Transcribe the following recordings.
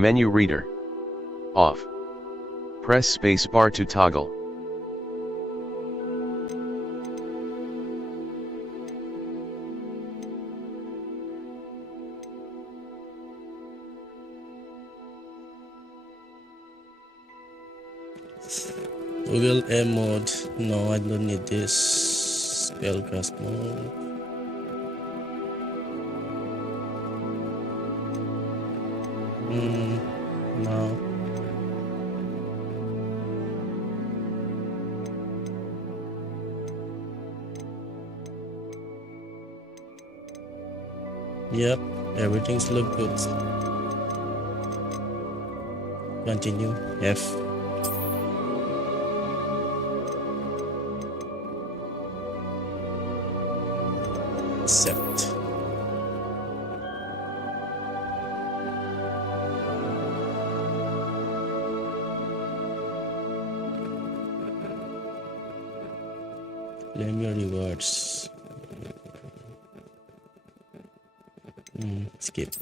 Menu reader. Off. Press spacebar to toggle. Google Air mode. No, I don't need this. Spellcast mode. No. Yep, everything's look good. Continue. F. Accept. Claim your rewards. Skip.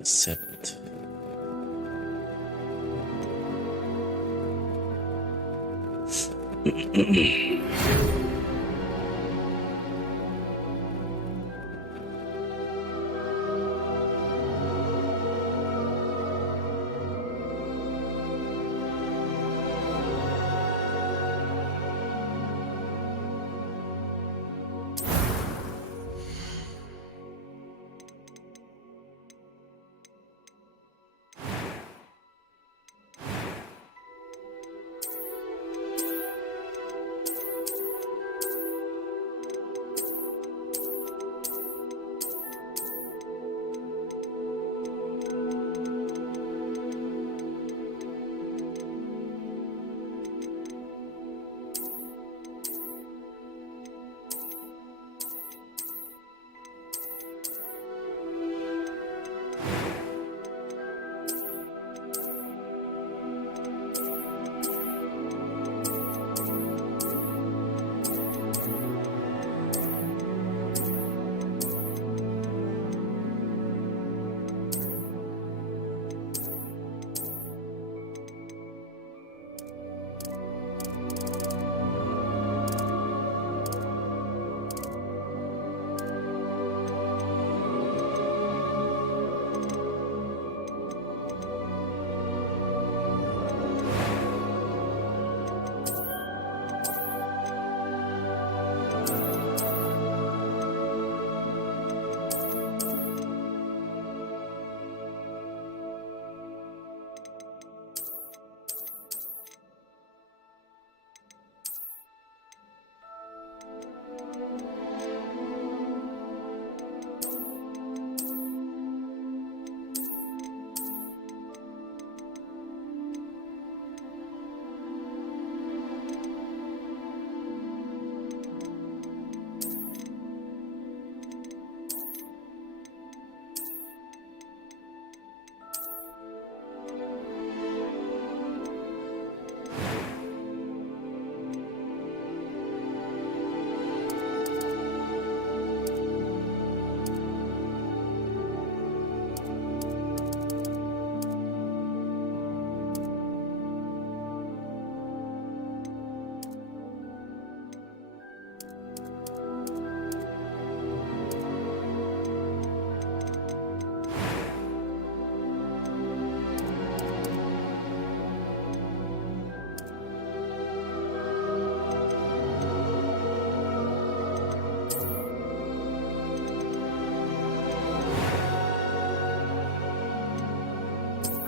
Accept.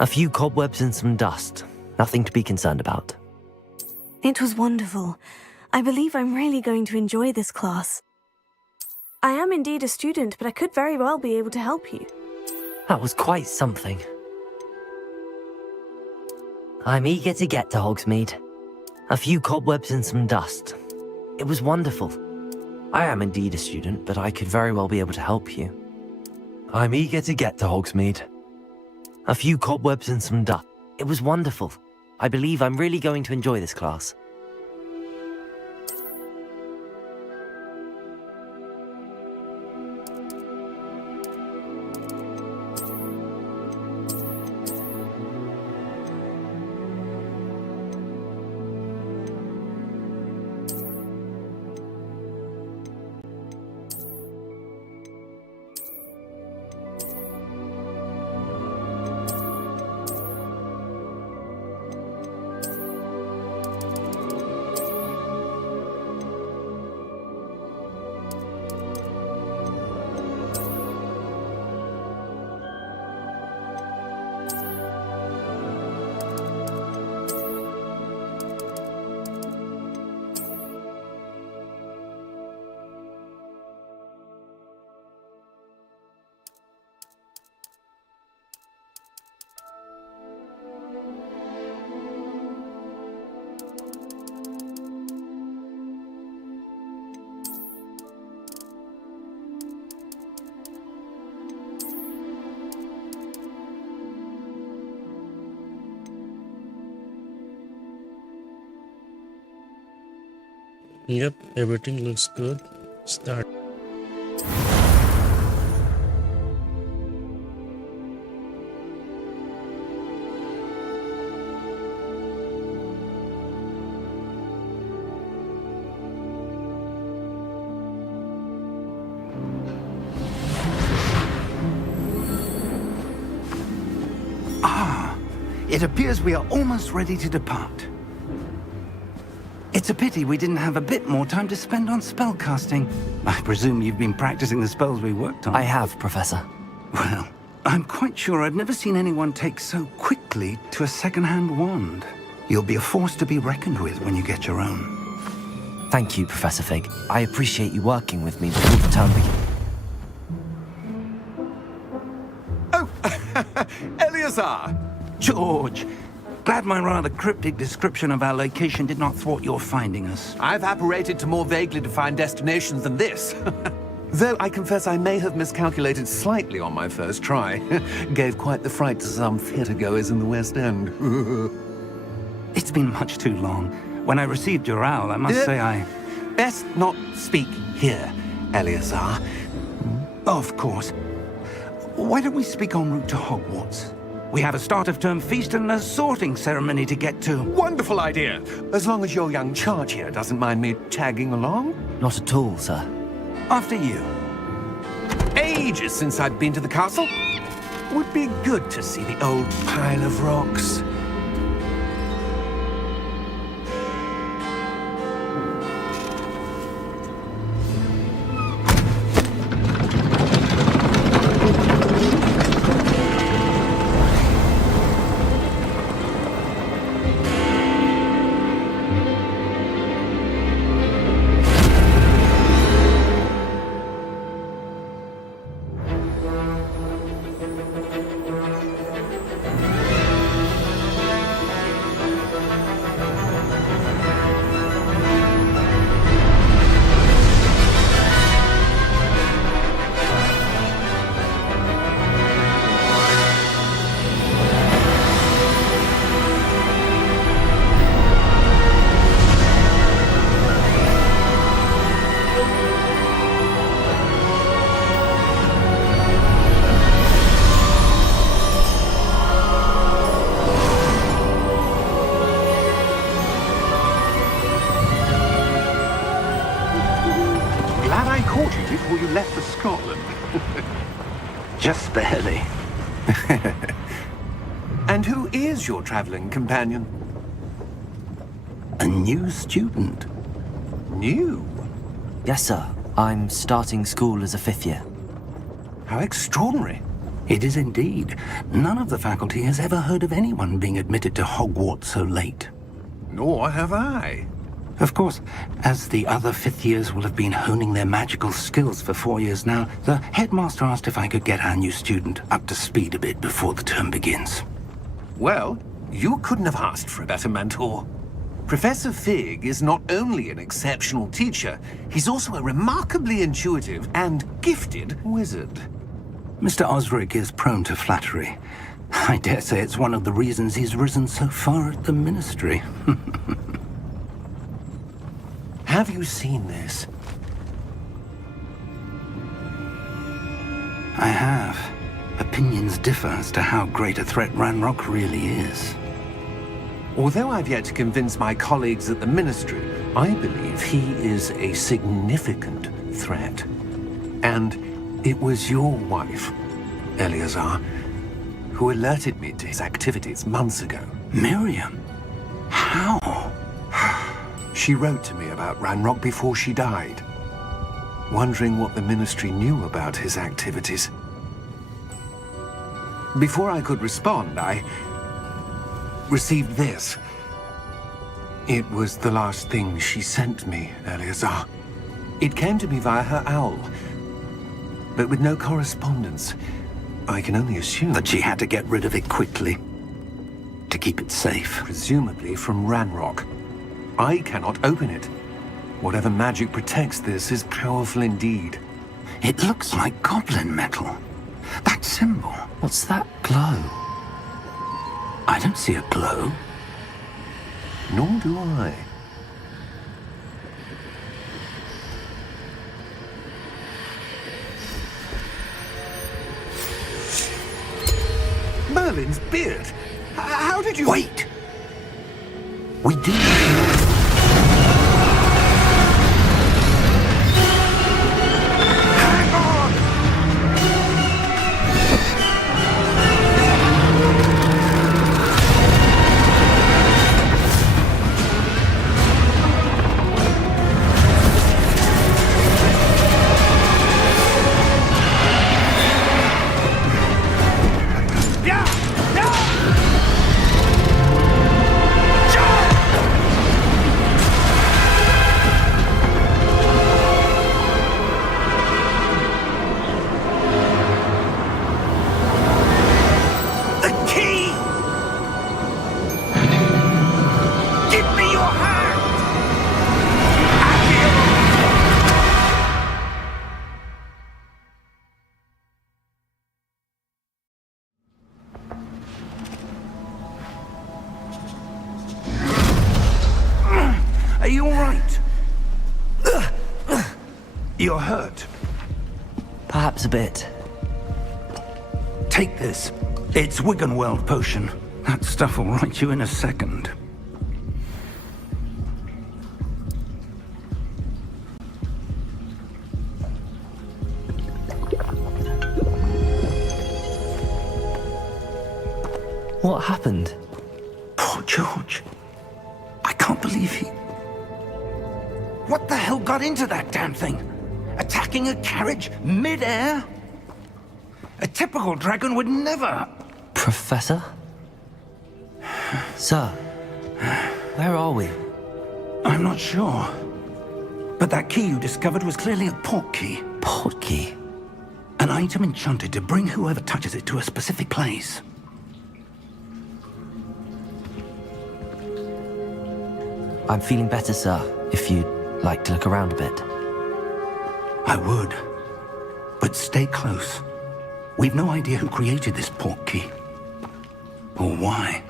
A few cobwebs and some dust. Nothing to be concerned about. It was wonderful. I believe I'm really going to enjoy this class. I am indeed a student, but I could very well be able to help you. That was quite something. I'm eager to get to Hogsmeade. A few cobwebs and some dust. It was wonderful. I am indeed a student, but I could very well be able to help you. I'm eager to get to Hogsmeade. A few cobwebs and some dust. It was wonderful. I believe I'm really going to enjoy this class. Yep, everything looks good. Start. It appears we are almost ready to depart. It's a pity we didn't have a bit more time to spend on spellcasting. I presume you've been practicing the spells we worked on. I have, Professor. Well, I'm quite sure I've never seen anyone take so quickly to a second-hand wand. You'll be a force to be reckoned with when you get your own. Thank you, Professor Fig. I appreciate you working with me before the term begins. Oh, Eleazar! George! Glad my rather cryptic description of our location did not thwart your finding us. I've apparated to more vaguely defined destinations than this. Though I confess I may have miscalculated slightly on my first try. Gave quite the fright to some theatre-goers in the West End. It's been much too long. When I received your owl, I must say I... Best not speak here, Eleazar. Of course. Why don't we speak en route to Hogwarts? We have a start-of-term feast and a sorting ceremony to get to. Wonderful idea! As long as your young charge here doesn't mind me tagging along. Not at all, sir. After you. Ages since I'd been to the castle. Would be good to see the old pile of rocks. Before you left for Scotland. Just barely. And who is your traveling companion? A new student. New? Yes, sir. I'm starting school as a 5th year. How extraordinary. It is indeed. None of the faculty has ever heard of anyone being admitted to Hogwarts so late. Nor have I. Of course, as the other fifth years will have been honing their magical skills for 4 years now, the headmaster asked if I could get our new student up to speed a bit before the term begins. Well, you couldn't have asked for a better mentor. Professor Fig is not only an exceptional teacher, he's also a remarkably intuitive and gifted wizard. Mr. Osric is prone to flattery. I dare say it's one of the reasons he's risen so far at the Ministry. Have you seen this? I have. Opinions differ as to how great a threat Ranrock really is. Although I've yet to convince my colleagues at the Ministry, I believe he is a significant threat. And it was your wife, Eleazar, who alerted me to his activities months ago. Miriam? How? She wrote to me about Ranrock before she died, wondering what the Ministry knew about his activities. Before I could respond, I received this. It was the last thing she sent me, Eleazar. It came to me via her owl, but with no correspondence. I can only assume That she had to get rid of it quickly, to keep it safe. presumably from Ranrock. I cannot open it. Whatever magic protects this is powerful indeed. It looks like goblin metal. That symbol. What's that glow? I don't see a glow. Nor do I. Merlin's beard. How did you... Wait! We do. Hang on! The key! Give me your hand! Are you all right? You're hurt. Perhaps a bit. Take this. It's Wiggenweld potion. That stuff will right you in a second. What happened? Poor George. I can't believe he... What the hell got into that damn thing? Attacking a carriage mid-air? A typical dragon would never... Professor? Sir, where are we? I'm not sure. But that key you discovered was clearly a port key. Port key? An item enchanted to bring whoever touches it to a specific place. I'm feeling better, sir, if you'd like to look around a bit. I would. But stay close. We've no idea who created this port key. Or why.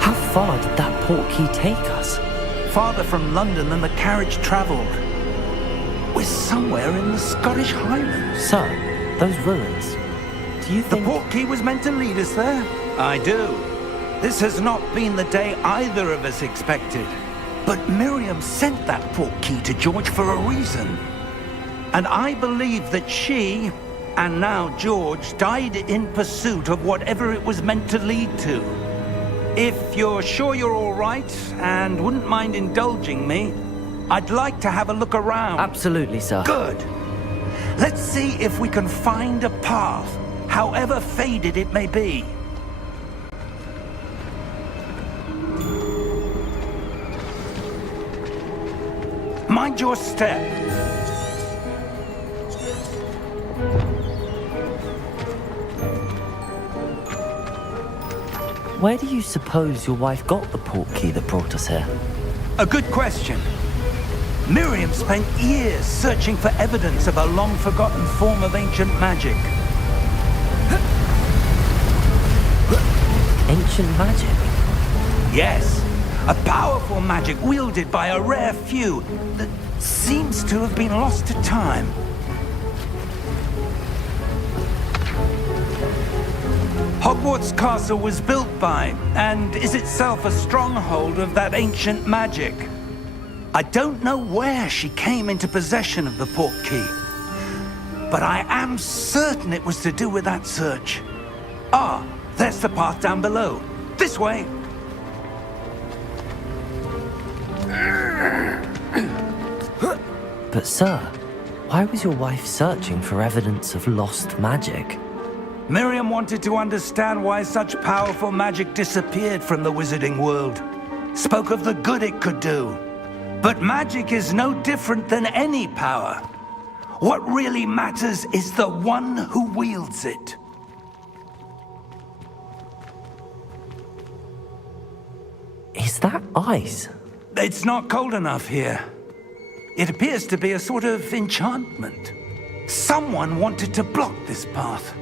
How far did that port key take us? Farther from London than the carriage travelled. We're somewhere in the Scottish Highlands. Sir, those ruins. Do you The think... port key was meant to lead us there? I do. This has not been the day either of us expected. But Miriam sent that port key to George for a reason. And I believe that she, and now George, died in pursuit of whatever it was meant to lead to. If you're sure you're all right, and wouldn't mind indulging me, I'd like to have a look around. Absolutely, sir. Good. Let's see if we can find a path, however faded it may be. Mind your step. Where do you suppose your wife got the portkey that brought us here? A good question. Miriam spent years searching for evidence of a long-forgotten form of ancient magic. Ancient magic? Yes, a powerful magic wielded by a rare few that seems to have been lost to time. Hogwarts Castle was built by, and is itself a stronghold of that ancient magic. I don't know where she came into possession of the portkey, but I am certain it was to do with that search. Ah, there's the path down below. This way. But sir, why was your wife searching for evidence of lost magic? Miriam wanted to understand why such powerful magic disappeared from the wizarding world. Spoke of the good it could do. But magic is no different than any power. What really matters is the one who wields it. Is that ice? It's not cold enough here. It appears to be a sort of enchantment. Someone wanted to block this path.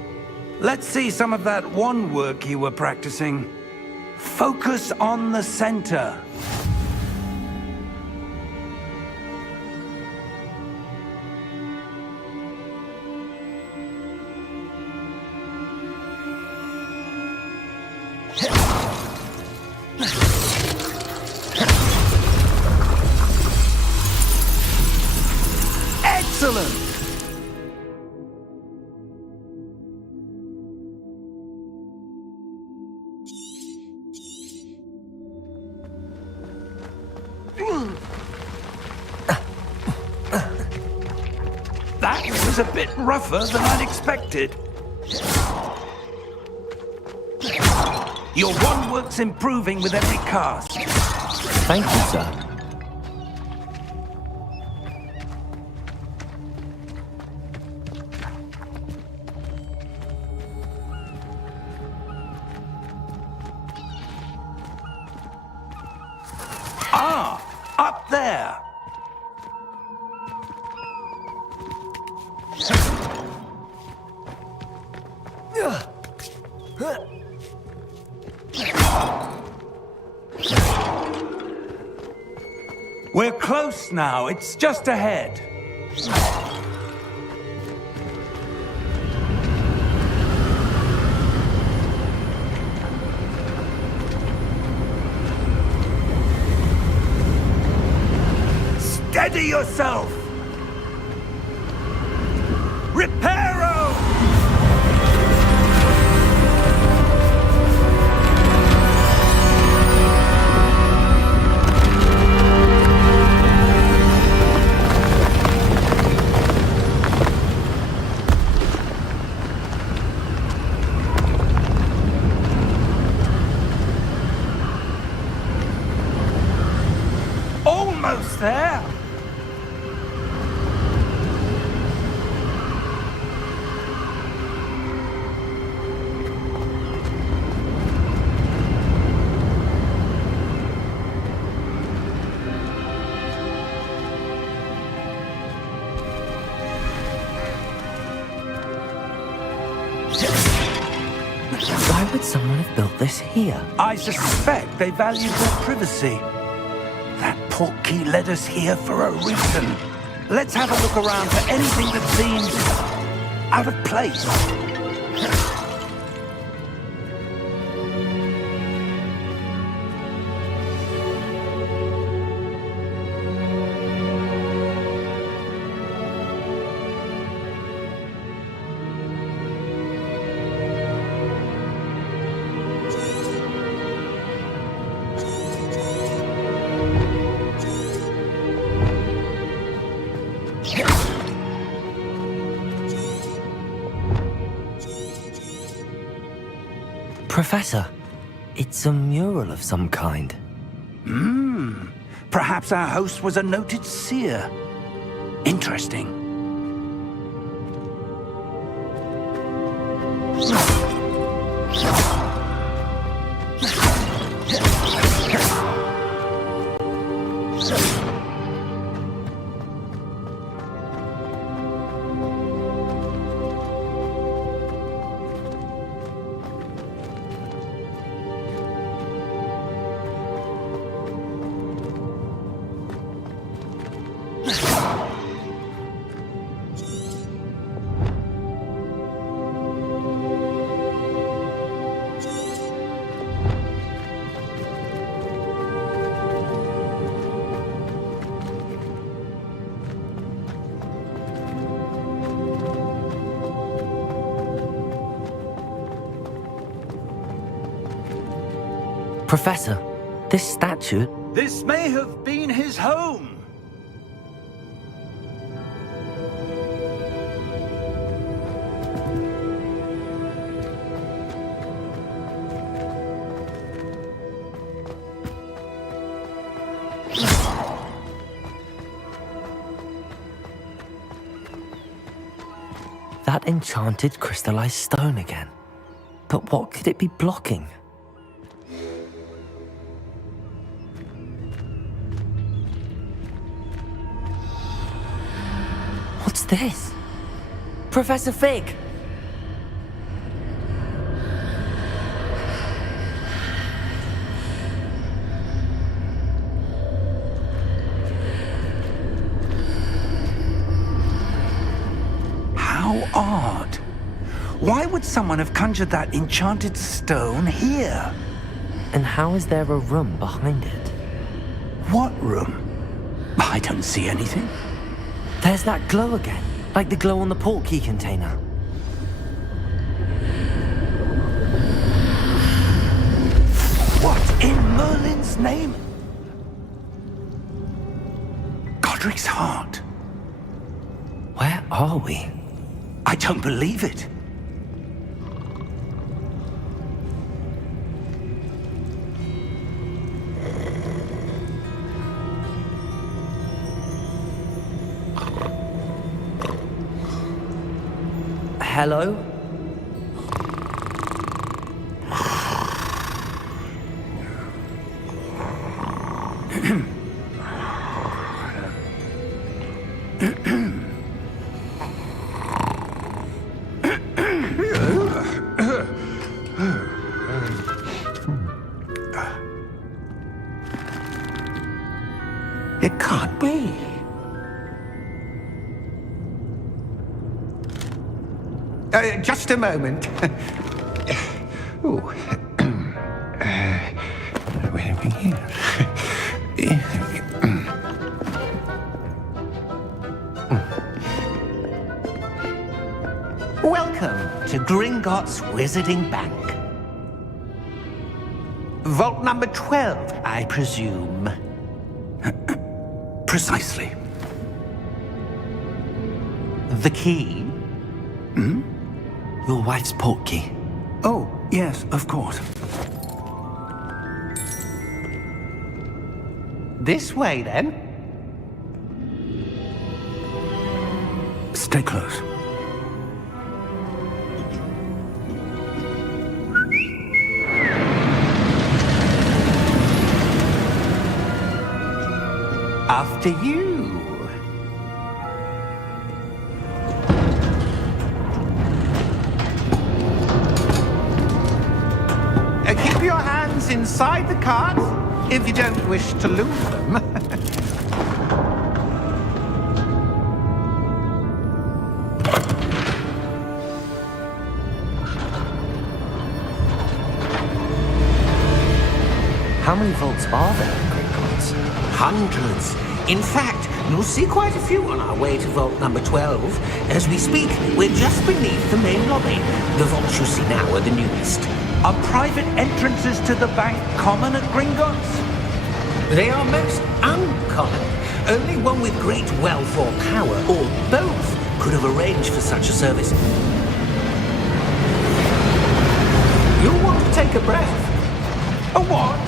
Let's see some of that wand work you were practicing. Focus on the center. Excellent! That was a bit rougher than I'd expected. Your wand work's improving with every cast. Thank you, sir. Ah, up there. We're close now. It's just ahead. Steady yourself! Reparo! Almost there! Why would someone have built this here? I suspect they valued their privacy. That portkey led us here for a reason. Let's have a look around for anything that seems out of place. Professor, it's a mural of some kind. Perhaps our host was a noted seer. Interesting. Professor, this statue... This may have been his home. That enchanted crystallized stone again. But what could it be blocking? What's this? Professor Fig! How odd. Why would someone have conjured that enchanted stone here? And how is there a room behind it? What room? I don't see anything. There's that glow again, like the glow on the portkey container. What in Merlin's name? Godric's heart. Where are we? I don't believe it. Hello? It can't be. Just a moment. Ooh. Where are we here? Welcome to Gringotts Wizarding Bank. Vault number 12, I presume. Precisely. The key? Your wife's portkey. Oh, yes, of course. This way, then. Stay close. After you. Keep your hands inside the cart if you don't wish to lose them. How many vaults are there in Gringotts? Hundreds. In fact, you'll see quite a few on our way to vault number 12. As we speak, we're just beneath the main lobby. The vaults you see now are the newest. Are private entrances to the bank common at Gringotts? They are most uncommon. Only one with great wealth or power, or both, could have arranged for such a service. You'll want to take take a breath. A what?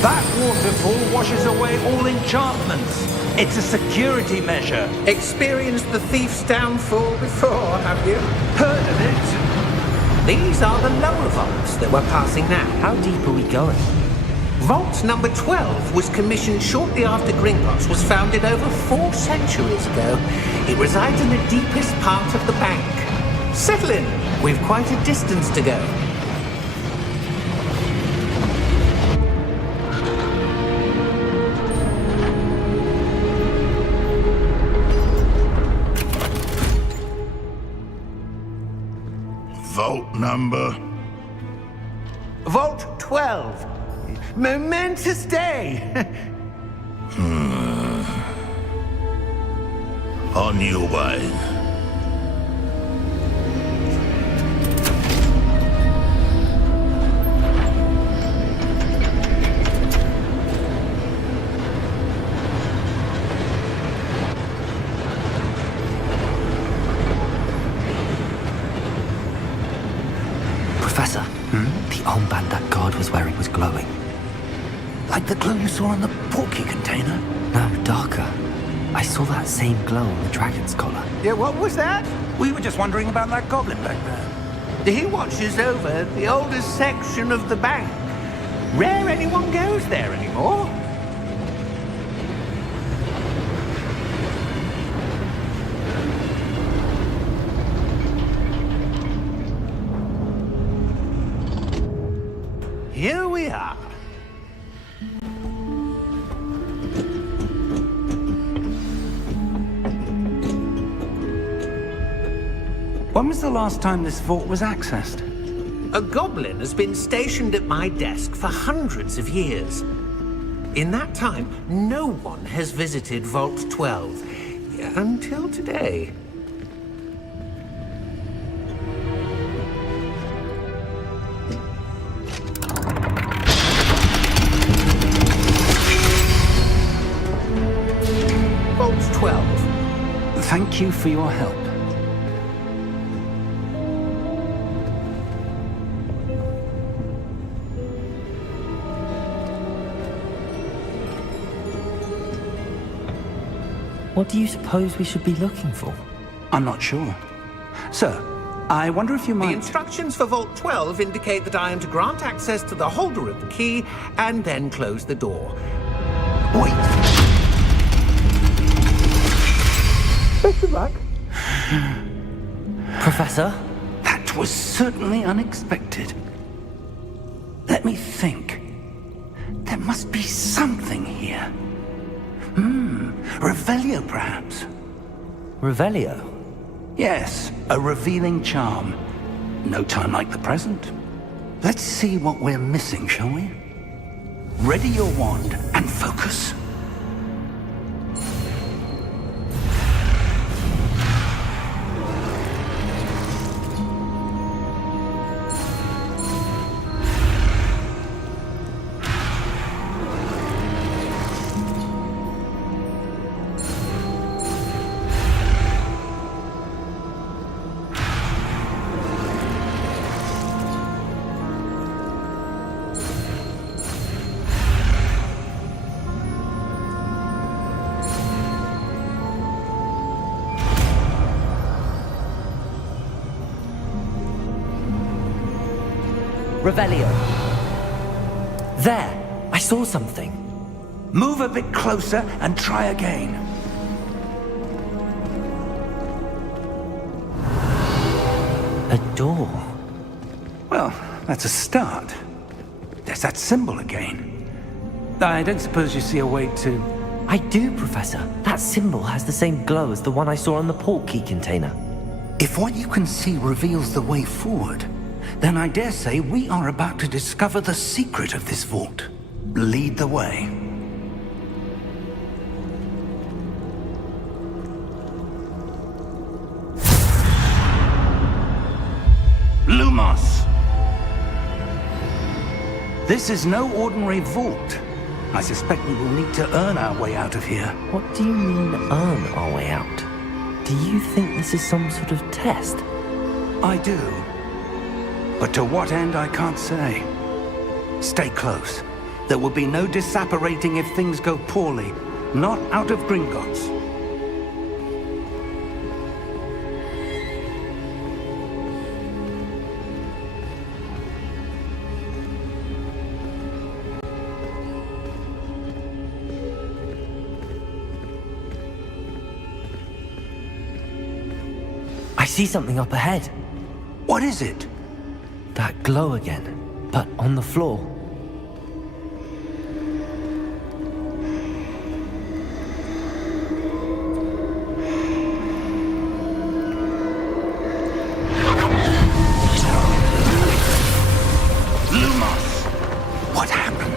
That waterfall washes away all enchantments. It's a security measure. Experienced the thief's downfall before, have you? Heard of it? These are the lower vaults that we're passing now. How deep are we going? Vault number 12 was commissioned shortly after Gringotts was founded over 4 centuries ago. It resides in the deepest part of the bank. Settle in. We've quite a distance to go. Vault number? Vault 12. Momentous day. On your way. Professor, the armband that guard was wearing was glowing. Like the glow you saw on the porky container? No, darker. I saw that same glow on the dragon's collar. Yeah, what was that? We were just wondering about that goblin back there. He watches over the oldest section of the bank. Rare anyone goes there anymore. Here we are. When was the last time this vault was accessed? A goblin has been stationed at my desk for hundreds of years. In that time, no one has visited Vault 12 until today. Vault 12. Thank you for your help. What do you suppose we should be looking for? I'm not sure. Sir, I wonder if you The might... instructions for Vault 12 indicate that I am to grant access to the holder of the key and then close the door. Wait! Best of luck. Professor? That was certainly unexpected. Let me think. There must be something here. Revelio, perhaps? Revelio? Yes, a revealing charm. No time like the present. Let's see what we're missing, shall we? Ready your wand and focus. Revelio. There! I saw something. Move a bit closer and try again. A door. Well, that's a start. There's that symbol again. I don't suppose you see a way to... I do, Professor. That symbol has the same glow as the one I saw on the port key container. If what you can see reveals the way forward, then I dare say we are about to discover the secret of this vault. Lead the way. Lumos! This is no ordinary vault. I suspect we will need to earn our way out of here. What do you mean, earn our way out? Do you think this is some sort of test? I do. But to what end, I can't say. Stay close. There will be no disapparating if things go poorly. Not out of Gringotts. I see something up ahead. What is it? That glow again, but on the floor. Lumos! What happened?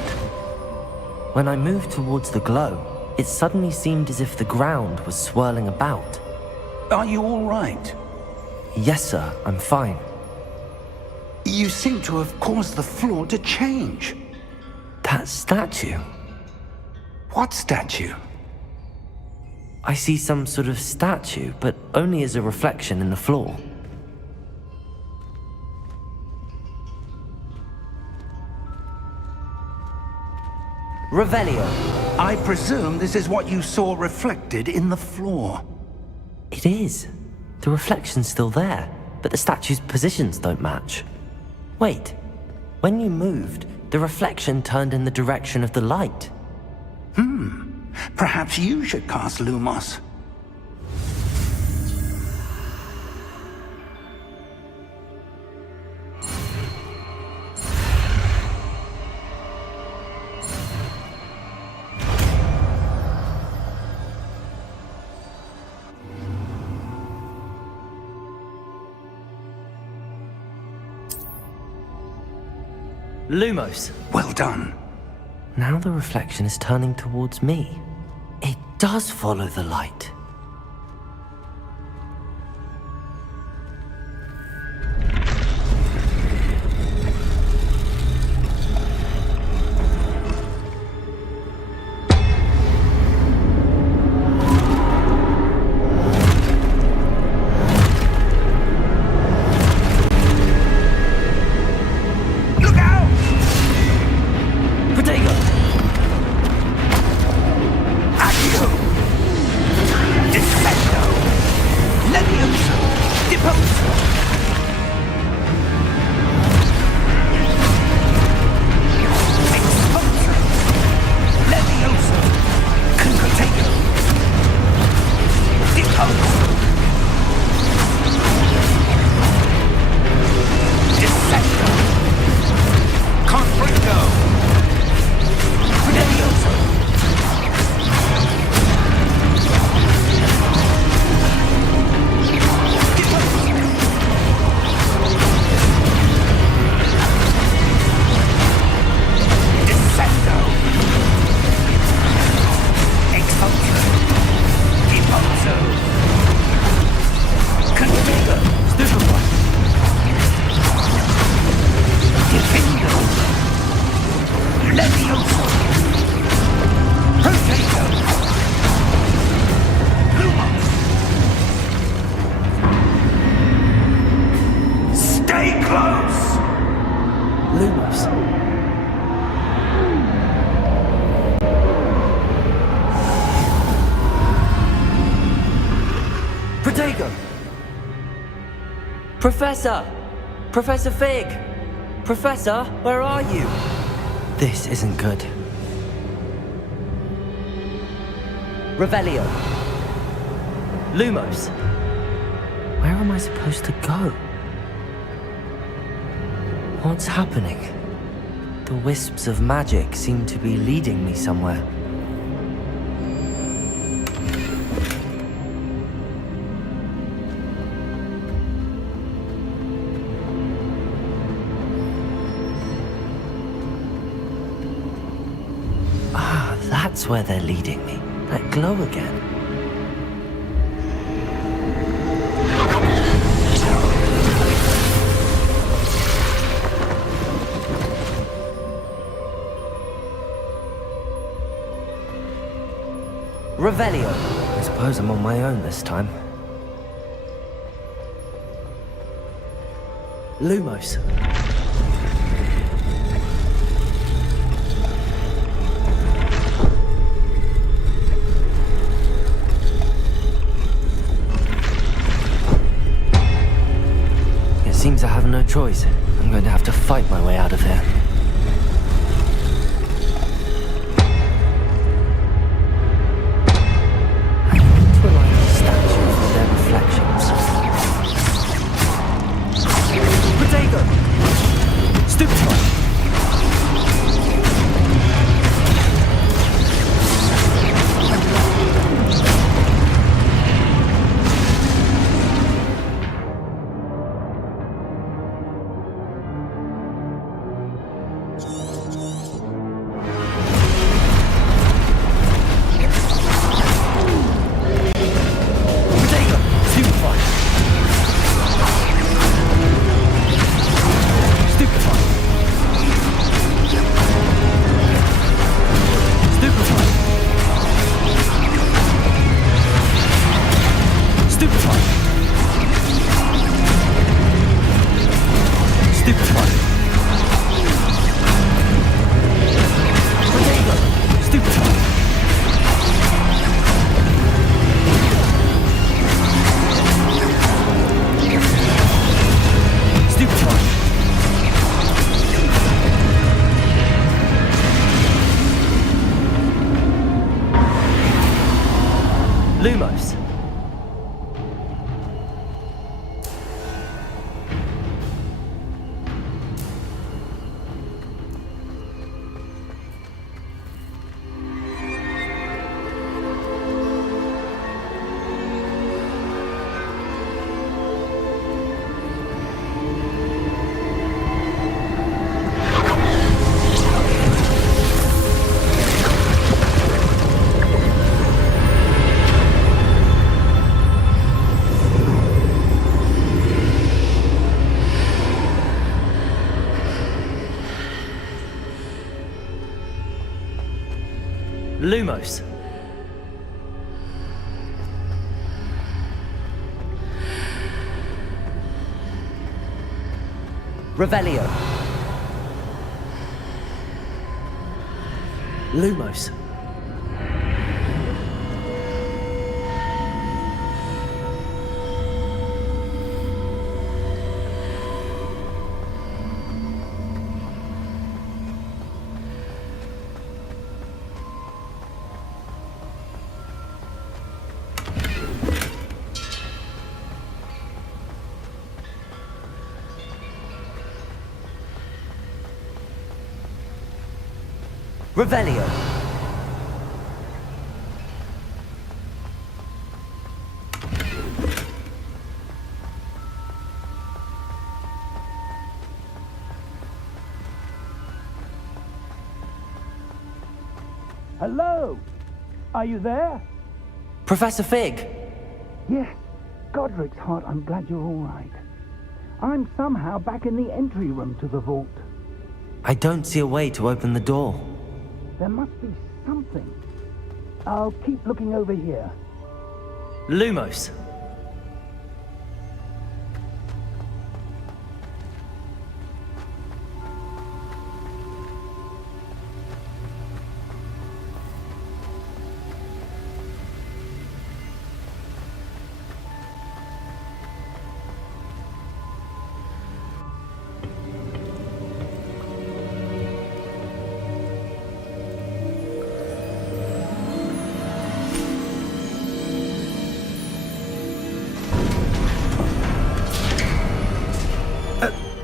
When I moved towards the glow, it suddenly seemed as if the ground was swirling about. Are you all right? Yes, sir, I'm fine. You seem to have caused the floor to change. That statue? What statue? I see some sort of statue, but only as a reflection in the floor. Revelio. I presume this is what you saw reflected in the floor. It is. The reflection's still there, but the statue's positions don't match. Wait. When you moved, the reflection turned in the direction of the light. Perhaps you should cast Lumos. Lumos. Well done. Now the reflection is turning towards me. It does follow the light. Professor! Professor Fig! Professor, where are you? This isn't good. Revelio. Lumos. Where am I supposed to go? What's happening? The wisps of magic seem to be leading me somewhere. That's where they're leading me. That glow again. Revelio. I suppose I'm on my own this time. Lumos. choice. I'm going to have to fight my way out of here. I need to align the statues with their reflections. Potato! Stupefy! Lumos. Lumos. Revelio. Lumos. Revelio. Hello? Are you there? Professor Fig. Yes. Godric's heart, I'm glad you're all right. I'm somehow back in the entry room to the vault. I don't see a way to open the door. There must be something. I'll keep looking over here. Lumos.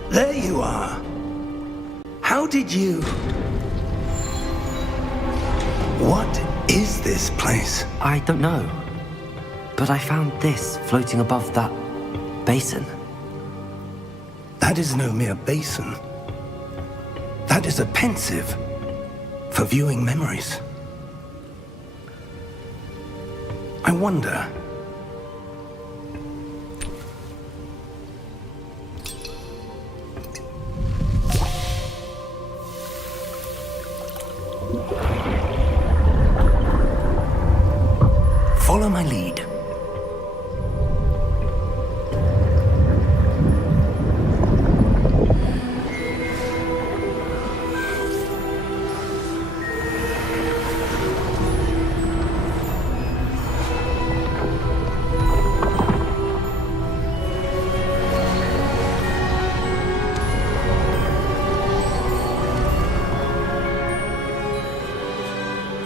There you are. How did you... What is this place? I don't know. But I found this floating above that basin. That is no mere basin. That is a pensive for viewing memories. I wonder... Follow my lead.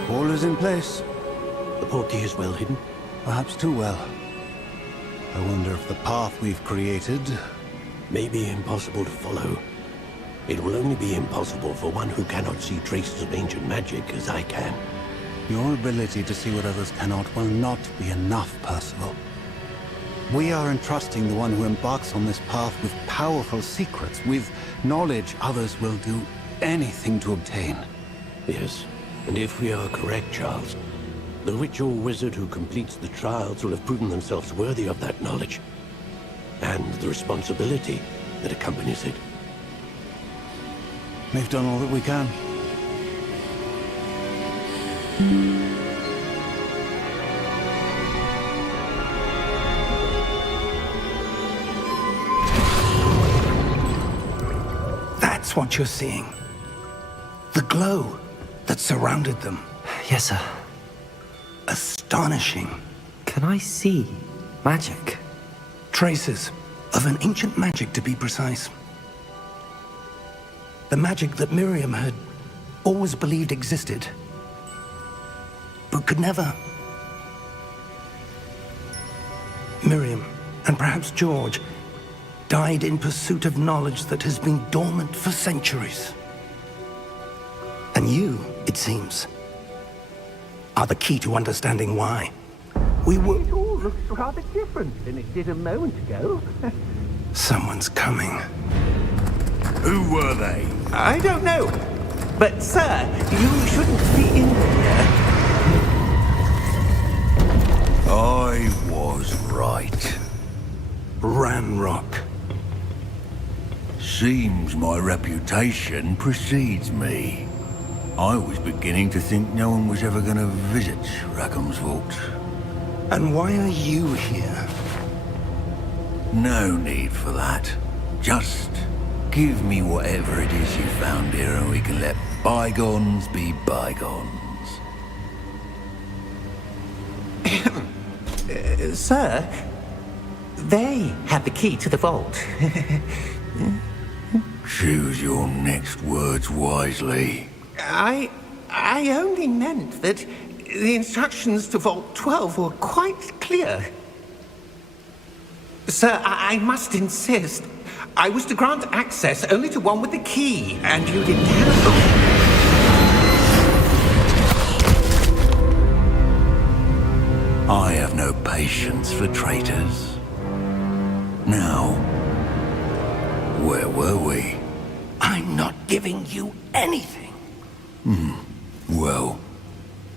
All is in place. The portkey is well hidden? Perhaps too well. I wonder if the path we've created... may be impossible to follow. It will only be impossible for one who cannot see traces of ancient magic as I can. Your ability to see what others cannot will not be enough, Percival. We are entrusting the one who embarks on this path with powerful secrets, with knowledge others will do anything to obtain. Yes, and if we are correct, Charles, the witch or wizard who completes the trials will have proven themselves worthy of that knowledge, and the responsibility that accompanies it. We've done all that we can. That's what you're seeing. The glow that surrounded them. Yes, sir. Astonishing. Can I see magic? Traces of an ancient magic, to be precise. The magic that Miriam had always believed existed, but could never. Miriam, and perhaps George, died in pursuit of knowledge that has been dormant for centuries. And you, it seems, are the key to understanding why. We were... It all looks rather different than it did a moment ago. Someone's coming. Who were they? I don't know. But, sir, you shouldn't be in here. I was right. Ranrock. Seems my reputation precedes me. I was beginning to think no one was ever going to visit Rackham's vault. And why are you here? No need for that. Just give me whatever it is you found here and we can let bygones be bygones. Sir, they have the key to the vault. Choose your next words wisely. I only meant that the instructions to Vault 12 were quite clear. Sir, I must insist. I was to grant access only to one with the key, and you didn't have... I have no patience for traitors. Now, where were we? I'm not giving you anything. Well,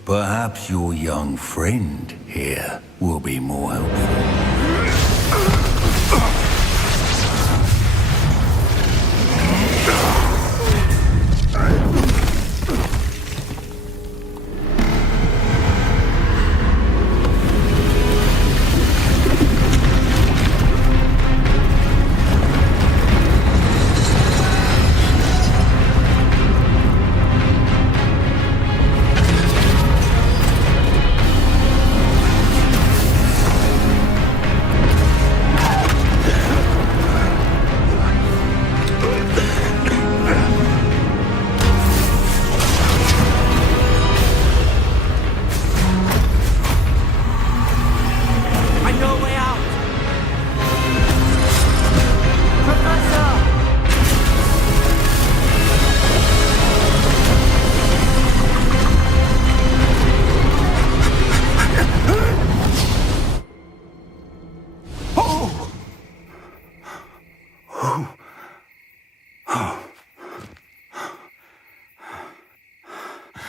perhaps your young friend here will be more helpful.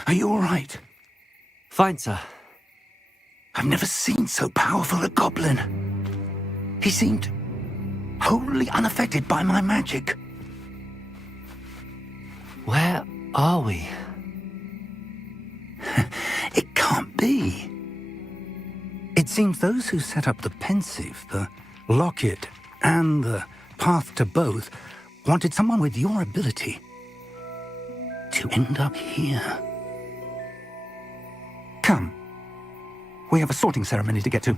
Are you all right? Fine, sir. I've never seen so powerful a goblin. He seemed wholly unaffected by my magic. Where are we? It can't be. It seems those who set up the pensive, the locket, and the path to both wanted someone with your ability to end up here. Come. We have a sorting ceremony to get to.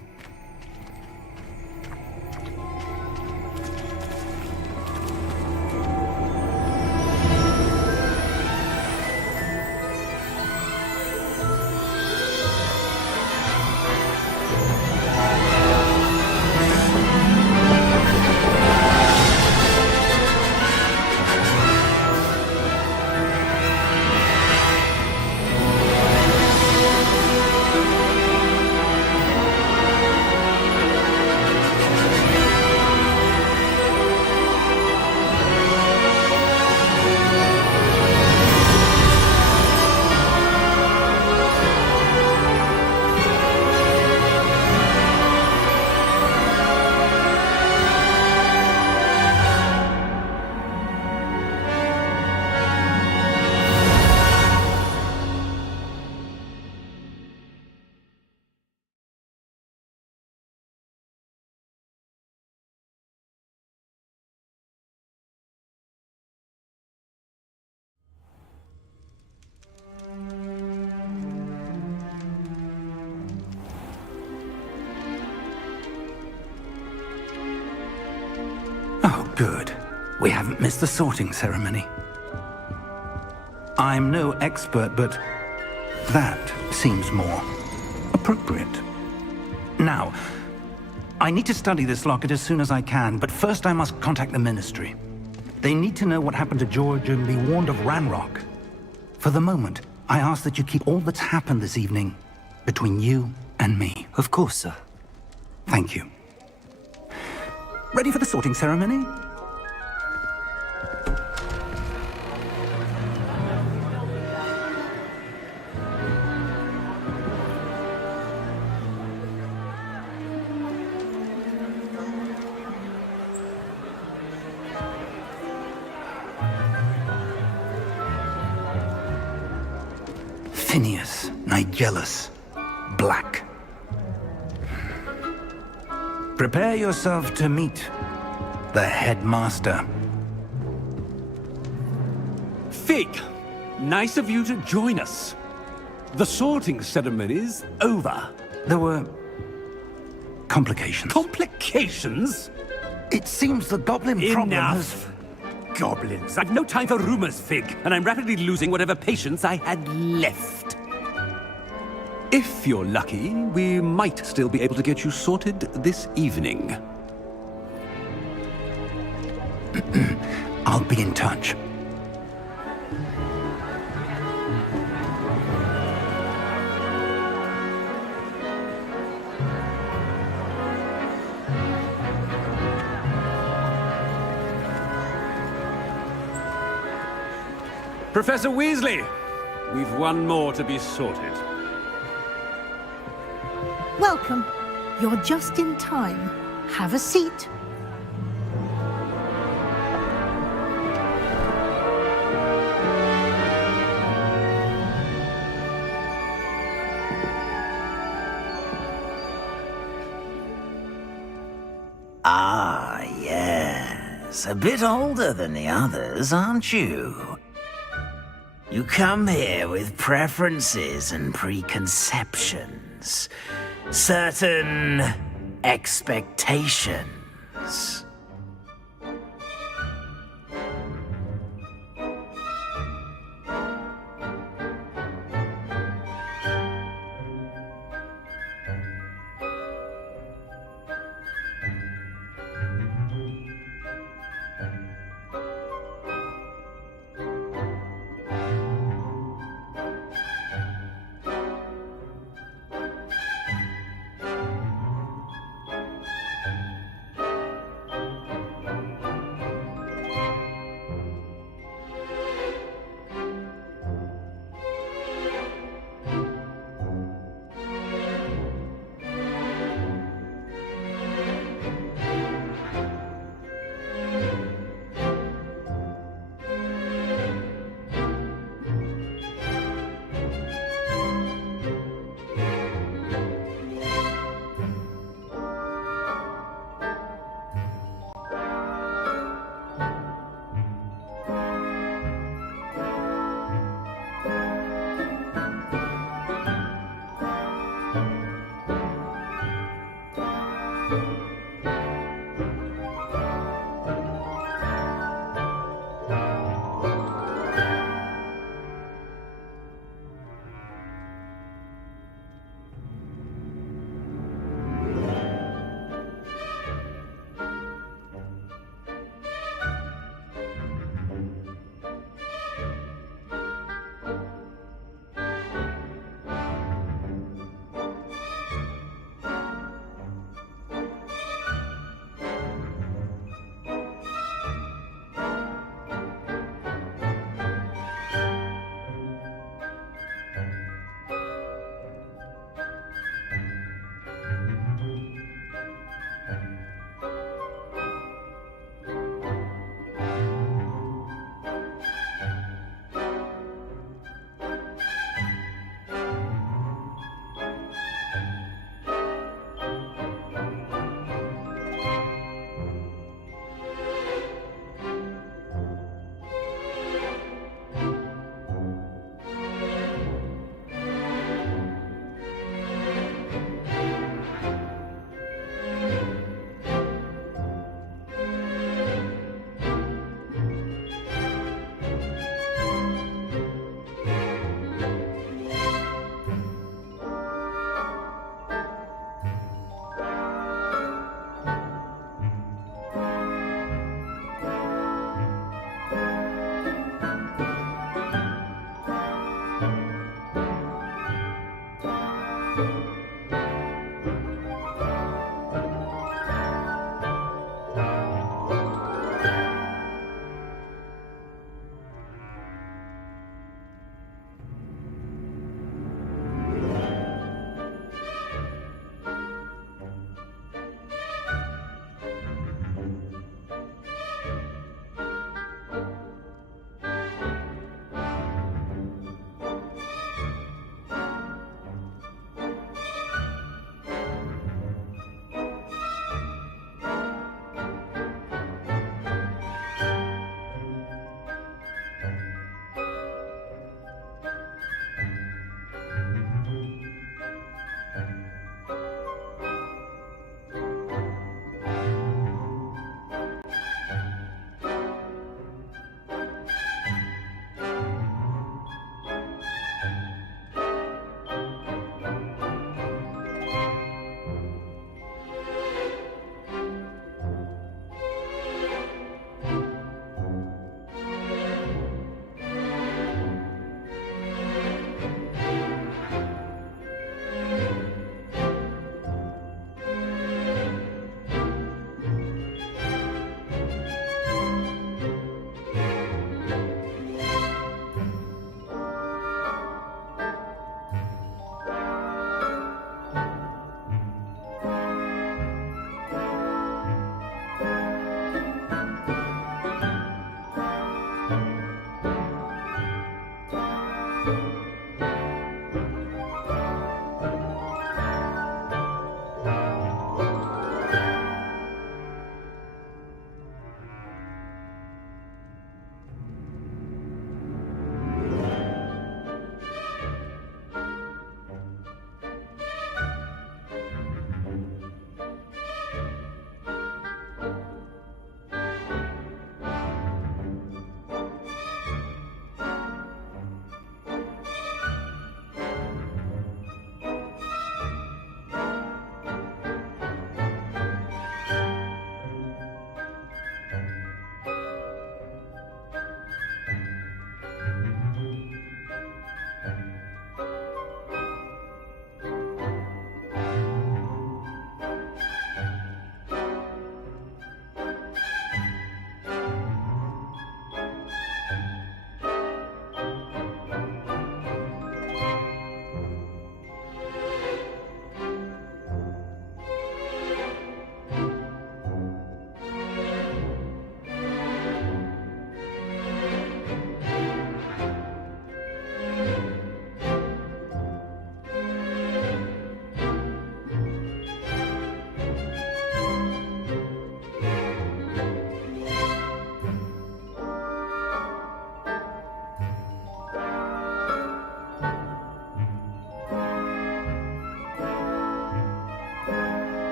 We haven't missed the sorting ceremony. I'm no expert, but that seems more appropriate. Now, I need to study this locket as soon as I can, but first I must contact the Ministry. They need to know what happened to George and be warned of Ranrock. For the moment, I ask that you keep all that's happened this evening between you and me. Of course, sir. Thank you. Ready for the sorting ceremony? Phineas Nigellus Black. Prepare yourself to meet the headmaster. Fig, nice of you to join us. The sorting ceremony's over. There were complications. Complications? It seems the goblin problem has... Enough! Goblins. I've no time for rumors, Fig, and I'm rapidly losing whatever patience I had left. If you're lucky, we might still be able to get you sorted this evening. I'll be in touch. Professor Weasley, we've one more to be sorted. Welcome. You're just in time. Have a seat. Ah, yes. A bit older than the others, aren't you? You come here with preferences and preconceptions. Certain expectations.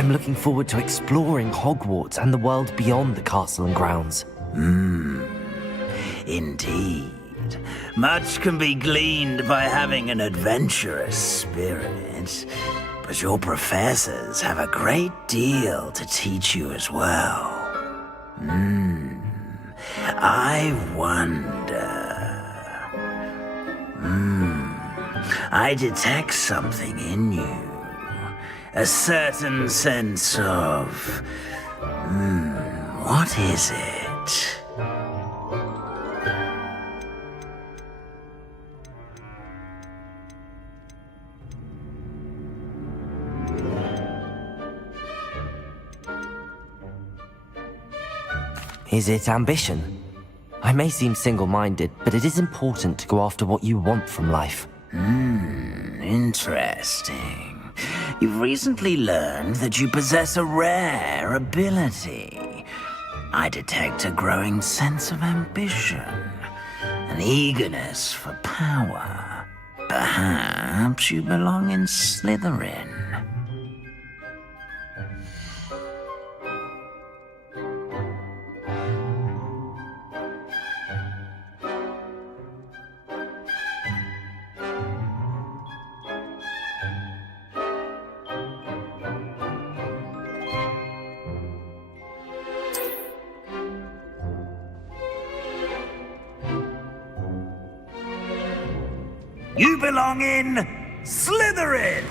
I'm looking forward to exploring Hogwarts and the world beyond the castle and grounds. Indeed. Much can be gleaned by having an adventurous spirit, but your professors have a great deal to teach you as well. I wonder... I detect something in you. A certain sense of... what is it? Is it ambition? I may seem single-minded, but it is important to go after what you want from life. Interesting. You've recently learned that you possess a rare ability. I detect a growing sense of ambition, an eagerness for power. Perhaps you belong in Slytherin. You belong in Slytherin!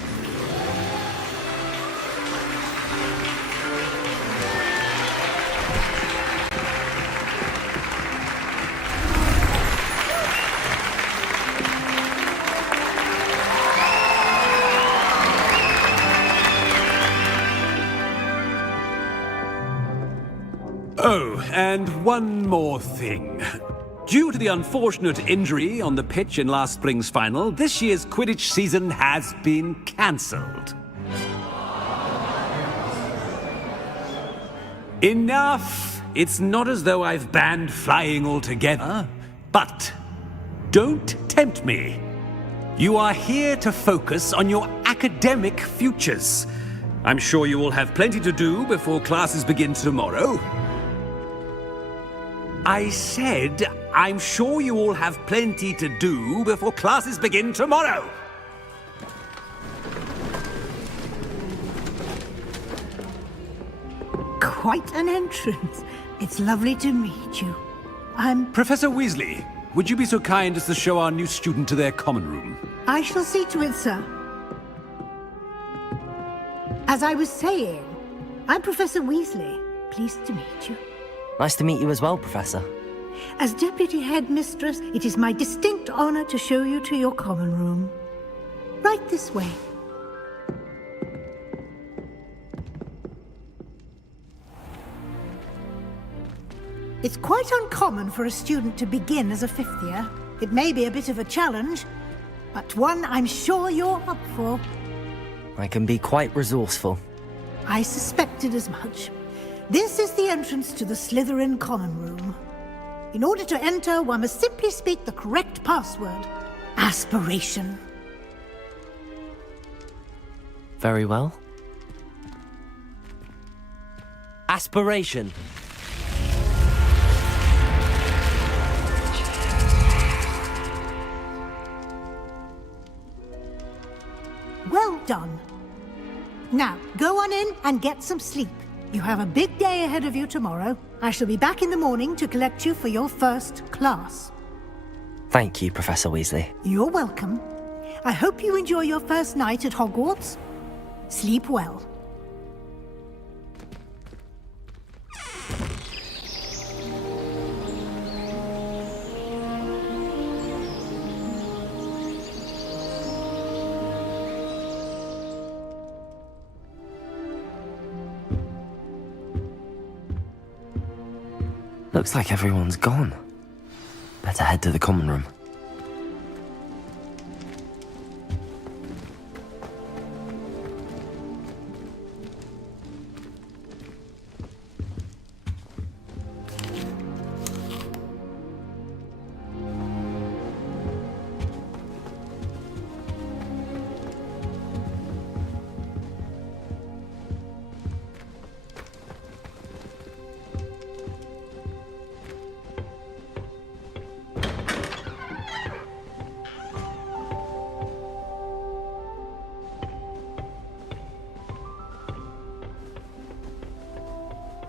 Oh, and one more thing. Due to the unfortunate injury on the pitch in last spring's final, this year's Quidditch season has been cancelled. Enough! It's not as though I've banned flying altogether, but don't tempt me. You are here to focus on your academic futures. I'm sure you will have plenty to do before classes begin tomorrow. I said, I'm sure you all have plenty to do before classes begin tomorrow. Quite an entrance. It's lovely to meet you. I'm... Professor Weasley, would you be so kind as to show our new student to their common room? I shall see to it, sir. As I was saying, I'm Professor Weasley. Pleased to meet you. Nice to meet you as well, Professor. As Deputy Headmistress, it is my distinct honor to show you to your common room. Right this way. It's quite uncommon for a student to begin as a fifth year. It may be a bit of a challenge, but one I'm sure you're up for. I can be quite resourceful. I suspected as much. This is the entrance to the Slytherin common room. In order to enter, one must simply speak the correct password. Aspiration. Very well. Aspiration. Well done. Now, go on in and get some sleep. You have a big day ahead of you tomorrow. I shall be back in the morning to collect you for your first class. Thank you, Professor Weasley. You're welcome. I hope you enjoy your first night at Hogwarts. Sleep well. Looks like everyone's gone. Better head to the common room.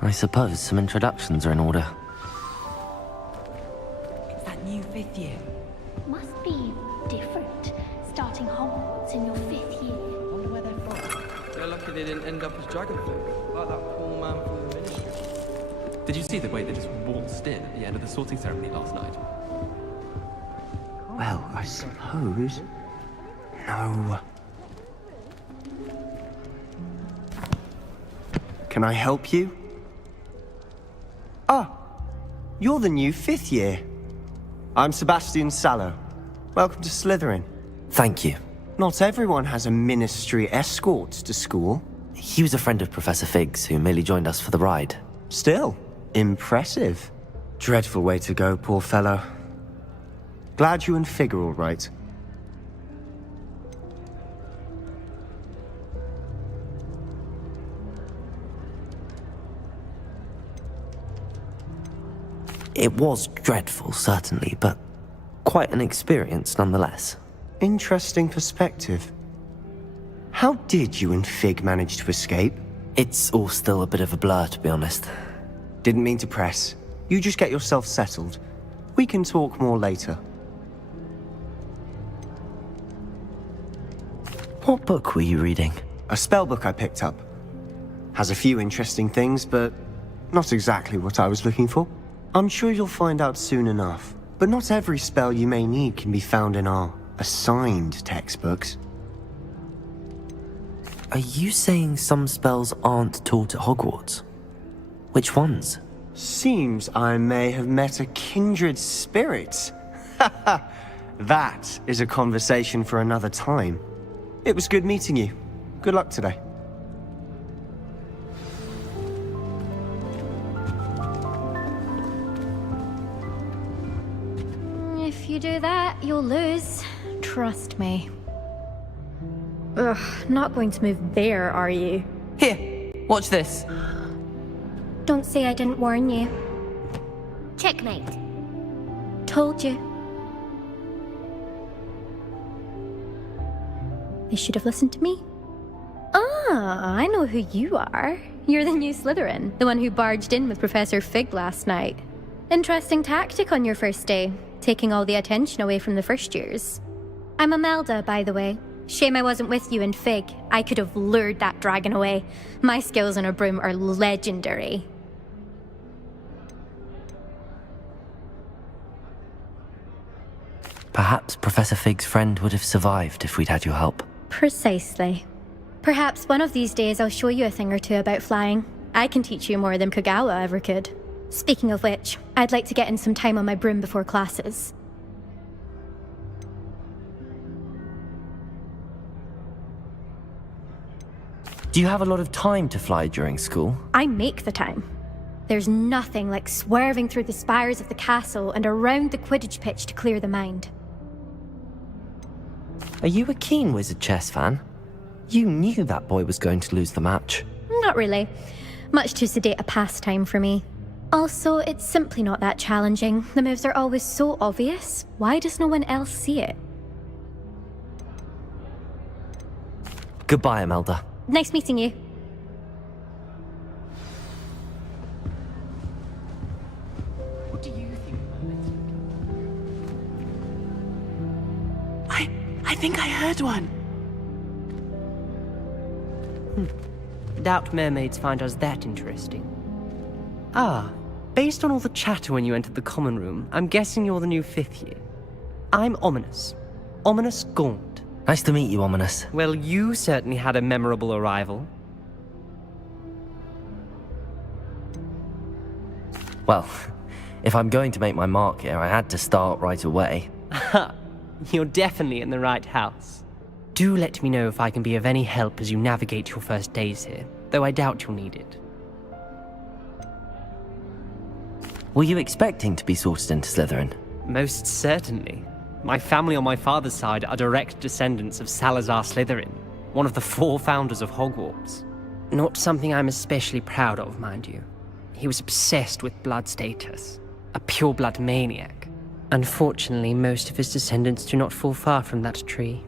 I suppose some introductions are in order. It's that new 5th year. Must be different, starting Hogwarts in your 5th year. Wonder where they're from. They're lucky they didn't end up as dragonfolk, like that poor man from the ministry. Did you see the way they just waltzed in at the end of the sorting ceremony last night? Well, I suppose... No. Can I help you? Ah, you're the new 5th year. I'm Sebastian Sallow. Welcome to Slytherin. Thank you. Not everyone has a ministry escort to school. He was a friend of Professor Fig's who merely joined us for the ride. Still, impressive. Dreadful way to go, poor fellow. Glad you and Fig are all right. It was dreadful, certainly, but quite an experience nonetheless. Interesting perspective. How did you and Fig manage to escape? It's all still a bit of a blur, to be honest. Didn't mean to press. You just get yourself settled. We can talk more later. What book were you reading? A spell book I picked up. Has a few interesting things, but not exactly what I was looking for. I'm sure you'll find out soon enough. But not every spell you may need can be found in our assigned textbooks. Are you saying some spells aren't taught at Hogwarts? Which ones? Seems I may have met a kindred spirit. That is a conversation for another time. It was good meeting you. Good luck today. If you do that, you'll lose. Trust me. Ugh, not going to move there, are you? Here, watch this. Don't say I didn't warn you. Checkmate. Told you. They should have listened to me. Ah, I know who you are. You're the new Slytherin, the one who barged in with Professor Fig last night. Interesting tactic on your first day, taking all the attention away from the first years. I'm Imelda, by the way. Shame I wasn't with you and Fig. I could have lured that dragon away. My skills on a broom are legendary. Perhaps Professor Fig's friend would have survived if we'd had your help. Precisely. Perhaps one of these days I'll show you a thing or two about flying. I can teach you more than Kogawa ever could. Speaking of which, I'd like to get in some time on my broom before classes. Do you have a lot of time to fly during school? I make the time. There's nothing like swerving through the spires of the castle and around the Quidditch pitch to clear the mind. Are you a keen Wizard chess fan? You knew that boy was going to lose the match. Not really. Much too sedate a pastime for me. Also, it's simply not that challenging. The moves are always so obvious. Why does no one else see it? Goodbye, Imelda. Nice meeting you. What do you think about it? I think I heard one. Doubt mermaids find us that interesting. Ah, based on all the chatter when you entered the common room, I'm guessing you're the new 5th year. I'm Ominous. Ominous Gaunt. Nice to meet you, Ominous. Well, you certainly had a memorable arrival. Well, if I'm going to make my mark here, I had to start right away. Ha! You're definitely in the right house. Do let me know if I can be of any help as you navigate your first days here, though I doubt you'll need it. Were you expecting to be sorted into Slytherin? Most certainly. My family on my father's side are direct descendants of Salazar Slytherin, one of the 4 founders of Hogwarts. Not something I'm especially proud of, mind you. He was obsessed with blood status, a pure-blood maniac. Unfortunately, most of his descendants do not fall far from that tree.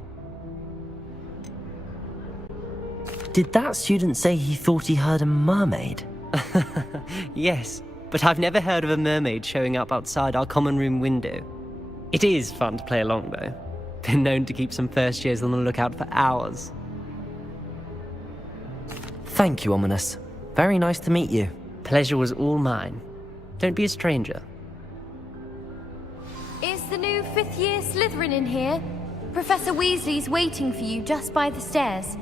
Did that student say he thought he heard a mermaid? Yes, but I've never heard of a mermaid showing up outside our common room window. It is fun to play along, though. Been known to keep some first years on the lookout for hours. Thank you, Ominous. Very nice to meet you. Pleasure was all mine. Don't be a stranger. Is the new fifth-year Slytherin in here? Professor Weasley's waiting for you just by the stairs.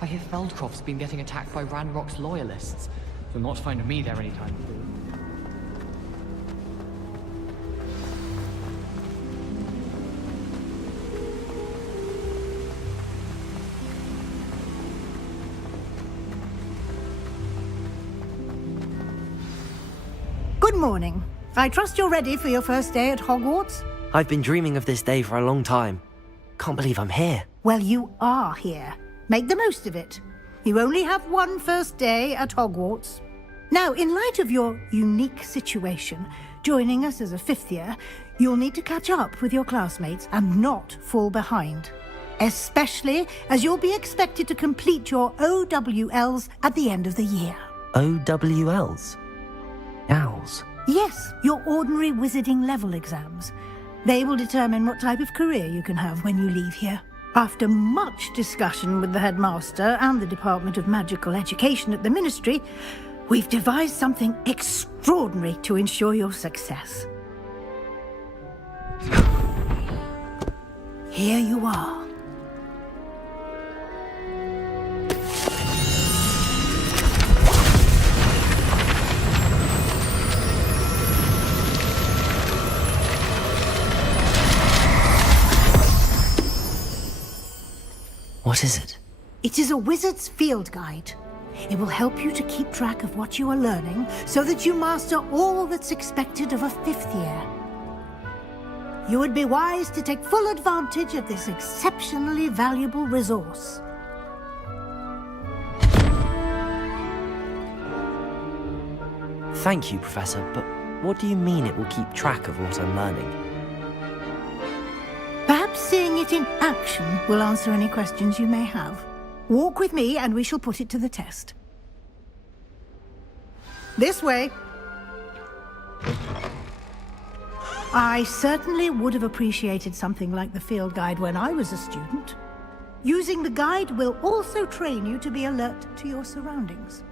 I hear Feldcroft's been getting attacked by Ranrock's loyalists. You'll not find me there anytime soon. Good morning. I trust you're ready for your first day at Hogwarts? I've been dreaming of this day for a long time. Can't believe I'm here. Well, you are here. Make the most of it. You only have one first day at Hogwarts. Now, in light of your unique situation, joining us as a fifth year, you'll need to catch up with your classmates and not fall behind. Especially as you'll be expected to complete your OWLs at the end of the year. OWLs? Owls? Yes, your ordinary wizarding level exams. They will determine what type of career you can have when you leave here. After much discussion with the headmaster and the Department of Magical Education at the Ministry, we've devised something extraordinary to ensure your success. Here you are. What is it? It is a wizard's field guide. It will help you to keep track of what you are learning so that you master all that's expected of a fifth year. You would be wise to take full advantage of this exceptionally valuable resource. Thank you, Professor, but what do you mean it will keep track of what I'm learning? Perhaps seeing it in action will answer any questions you may have. Walk with me and we shall put it to the test. This way. I certainly would have appreciated something like the field guide when I was a student. Using the guide will also train you to be alert to your surroundings.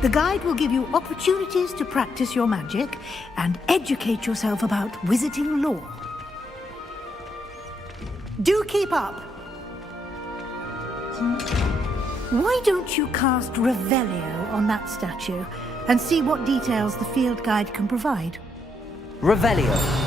The guide will give you opportunities to practice your magic and educate yourself about wizarding lore. Do keep up! Why don't you cast Revelio on that statue and see what details the field guide can provide? Revelio.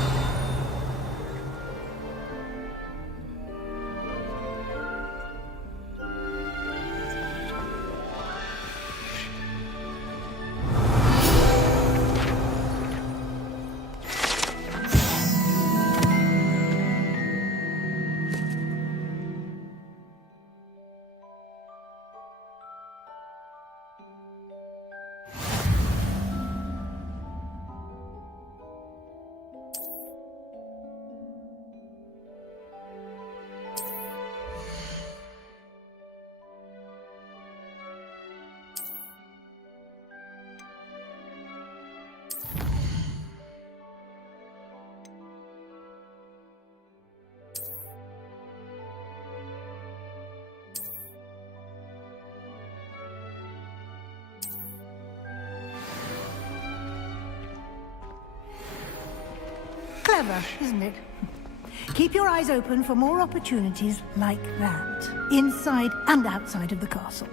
Clever, isn't it? Keep your eyes open for more opportunities like that, inside and outside of the castle.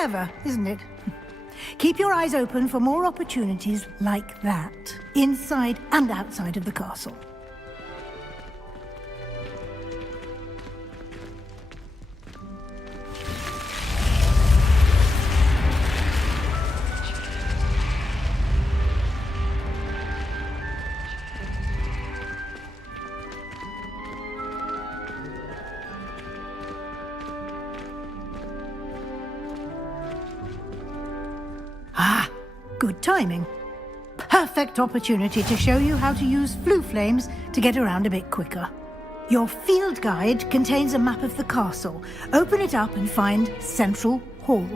Clever, isn't it? Keep your eyes open for more opportunities like that, inside and outside of the castle. Good timing. Perfect opportunity to show you how to use flue flames to get around a bit quicker. Your field guide contains a map of the castle. Open it up and find Central Hall.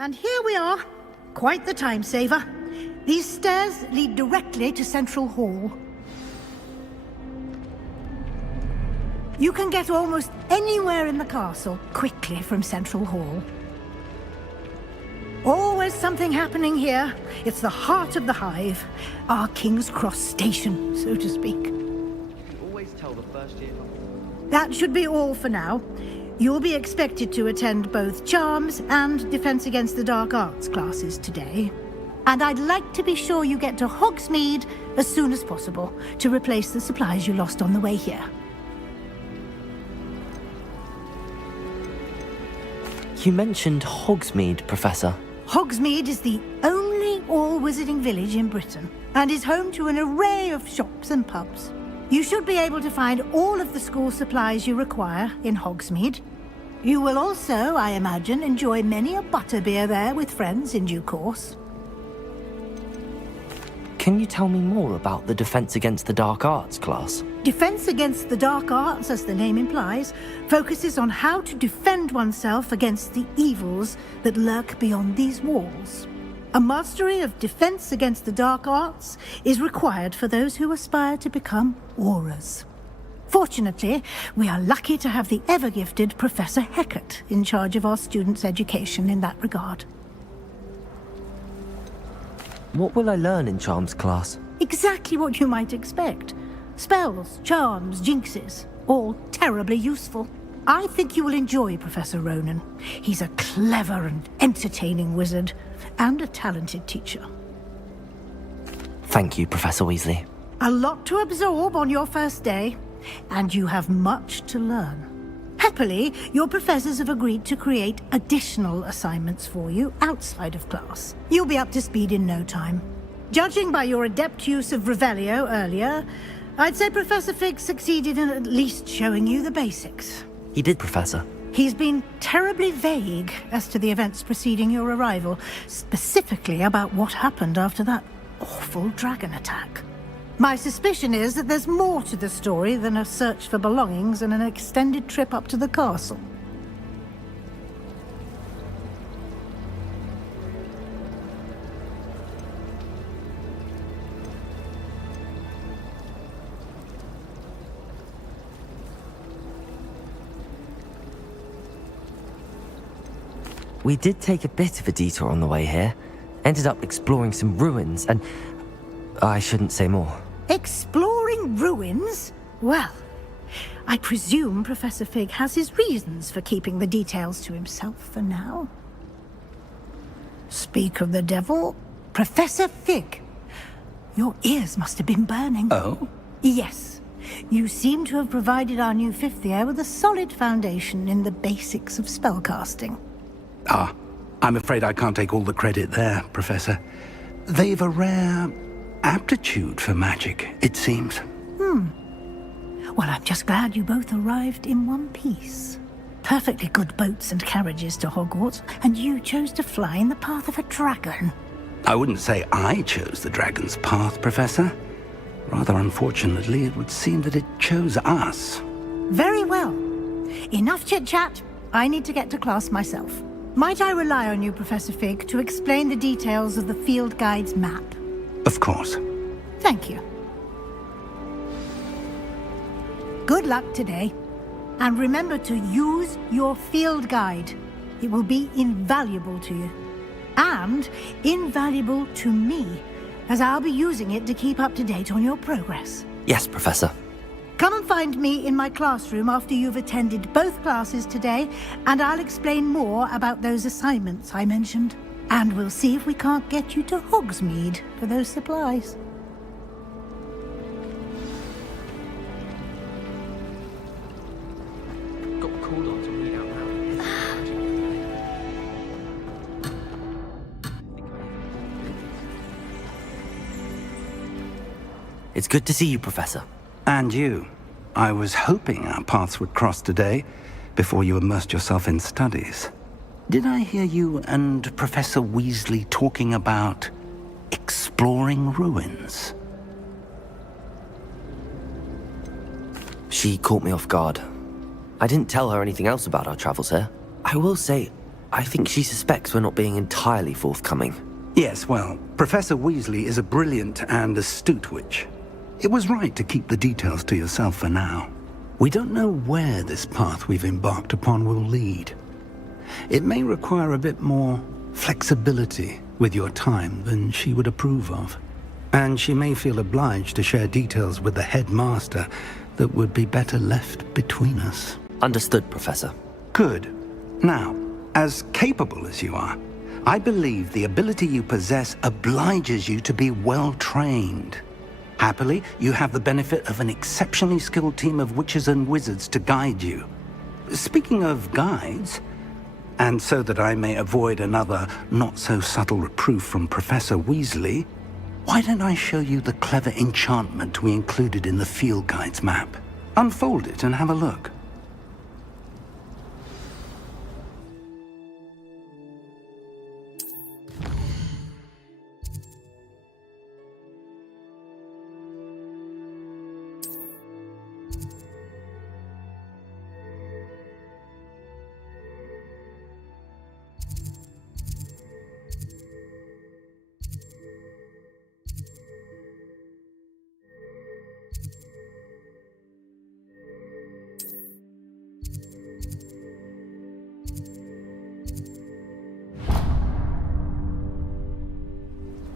And here we are. Quite the time saver. These stairs lead directly to Central Hall. You can get almost anywhere in the castle quickly from Central Hall. Always something happening here. It's the heart of the hive. Our King's Cross station, so to speak. You always tell the first year. That should be all for now. You'll be expected to attend both Charms and Defense Against the Dark Arts classes today. And I'd like to be sure you get to Hogsmeade as soon as possible to replace the supplies you lost on the way here. You mentioned Hogsmeade, Professor. Hogsmeade is the only all-wizarding village in Britain and is home to an array of shops and pubs. You should be able to find all of the school supplies you require in Hogsmeade. You will also, I imagine, enjoy many a butterbeer there with friends in due course. Can you tell me more about the Defense Against the Dark Arts class? Defense Against the Dark Arts, as the name implies, focuses on how to defend oneself against the evils that lurk beyond these walls. A mastery of Defense Against the Dark Arts is required for those who aspire to become Aurors. Fortunately, we are lucky to have the ever-gifted Professor Hecat in charge of our students' education in that regard. What will I learn in Charms class? Exactly what you might expect. Spells, charms, jinxes, all terribly useful. I think you will enjoy Professor Ronan. He's a clever and entertaining wizard, and a talented teacher. Thank you, Professor Weasley. A lot to absorb on your first day, and you have much to learn. Happily, your professors have agreed to create additional assignments for you outside of class. You'll be up to speed in no time. Judging by your adept use of Revelio earlier, I'd say Professor Fig succeeded in at least showing you the basics. He did, Professor. He's been terribly vague as to the events preceding your arrival, specifically about what happened after that awful dragon attack. My suspicion is that there's more to the story than a search for belongings and an extended trip up to the castle. We did take a bit of a detour on the way here. Ended up exploring some ruins and... I shouldn't say more. Exploring ruins? Well, I presume Professor Fig has his reasons for keeping the details to himself for now. Speak of the devil, Professor Fig. Your ears must have been burning. Oh? Yes. You seem to have provided our new fifth year with a solid foundation in the basics of spellcasting. Ah, I'm afraid I can't take all the credit there, Professor. They've a rare aptitude for magic, it seems. Well, I'm just glad you both arrived in one piece. Perfectly good boats and carriages to Hogwarts, and you chose to fly in the path of a dragon. I wouldn't say I chose the dragon's path, Professor. Rather unfortunately, it would seem that it chose us. Very well. Enough chit-chat. I need to get to class myself. Might I rely on you, Professor Fig, to explain the details of the field guide's map? Of course. Thank you. Good luck today. And remember to use your field guide. It will be invaluable to you. And invaluable to me, as I'll be using it to keep up to date on your progress. Yes, Professor. Come and find me in my classroom after you've attended both classes today, and I'll explain more about those assignments I mentioned. And we'll see if we can't get you to Hogsmeade for those supplies. Got called on to read out loud. It's good to see you, Professor. And you. I was hoping our paths would cross today, before you immersed yourself in studies. Did I hear you and Professor Weasley talking about exploring ruins? She caught me off guard. I didn't tell her anything else about our travels here. I will say, I think she suspects we're not being entirely forthcoming. Yes, well, Professor Weasley is a brilliant and astute witch. It was right to keep the details to yourself for now. We don't know where this path we've embarked upon will lead. It may require a bit more flexibility with your time than she would approve of. And she may feel obliged to share details with the headmaster that would be better left between us. Understood, Professor. Good. Now, as capable as you are, I believe the ability you possess obliges you to be well trained. Happily, you have the benefit of an exceptionally skilled team of witches and wizards to guide you. Speaking of guides, and so that I may avoid another not-so-subtle reproof from Professor Weasley, why don't I show you the clever enchantment we included in the field guide's map? Unfold it and have a look.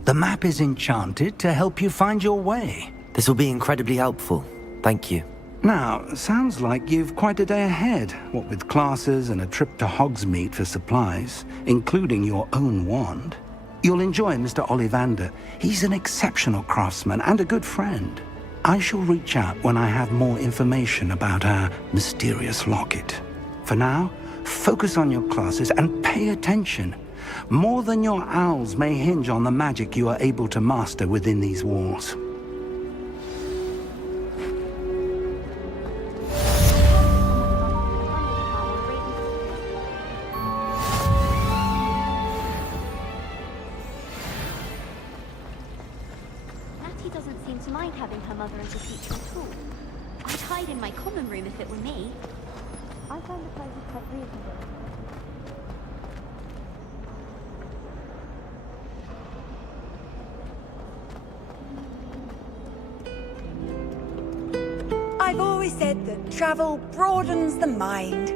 The map is enchanted to help you find your way. This will be incredibly helpful. Thank you. Now, sounds like you've quite a day ahead, what with classes and a trip to Hogsmeade for supplies, including your own wand. You'll enjoy Mr. Ollivander. He's an exceptional craftsman and a good friend. I shall reach out when I have more information about our mysterious locket. For now, focus on your classes and pay attention. More than your owls may hinge on the magic you are able to master within these walls. Natty doesn't seem to mind having her mother as a teacher at all. I'd hide in my common room if it were me. I find the places quite reasonable. I've always said that travel broadens the mind.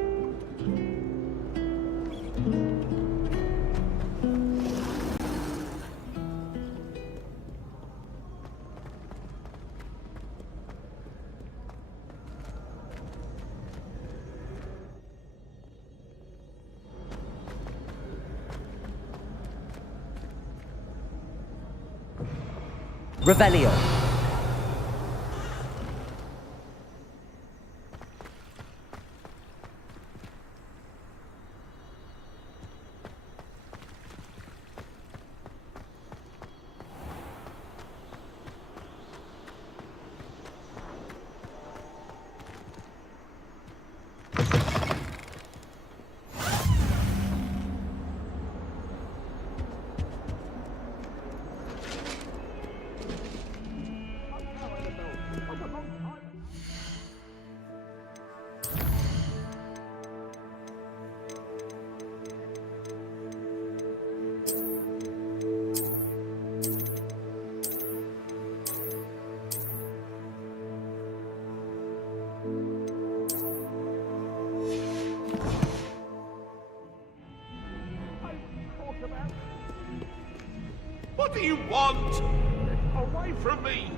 Revelio. What do you want? Away from me!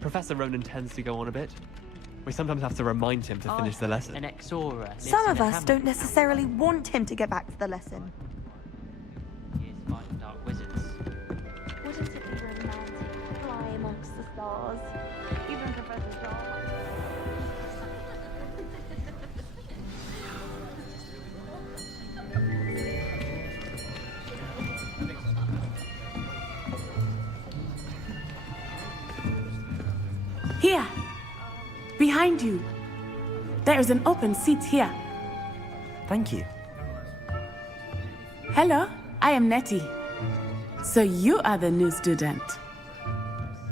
Professor Ronan tends to go on a bit. We sometimes have to remind him to finish the lesson. An Exora lives Some in of a us hamlet don't now. necessarily want him to get back to the lesson. He is fighting dark wizards. Wouldn't it be romantic to fly amongst the stars? Even Professor Jarl. Here! Behind you! There is an open seat here. Thank you. Hello, I am Nettie. So you are the new student.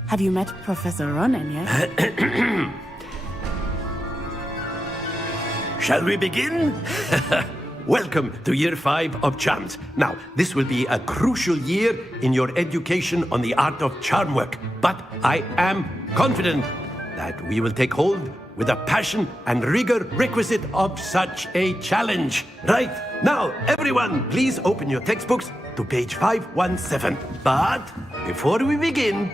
Have you met Professor Ronan yet? Shall we begin? Welcome to Year 5 of Charms. Now, this will be a crucial year in your education on the art of charm work, but I am confident that we will take hold with the passion and rigor requisite of such a challenge. Right, now, everyone, please open your textbooks to page 517. But before we begin,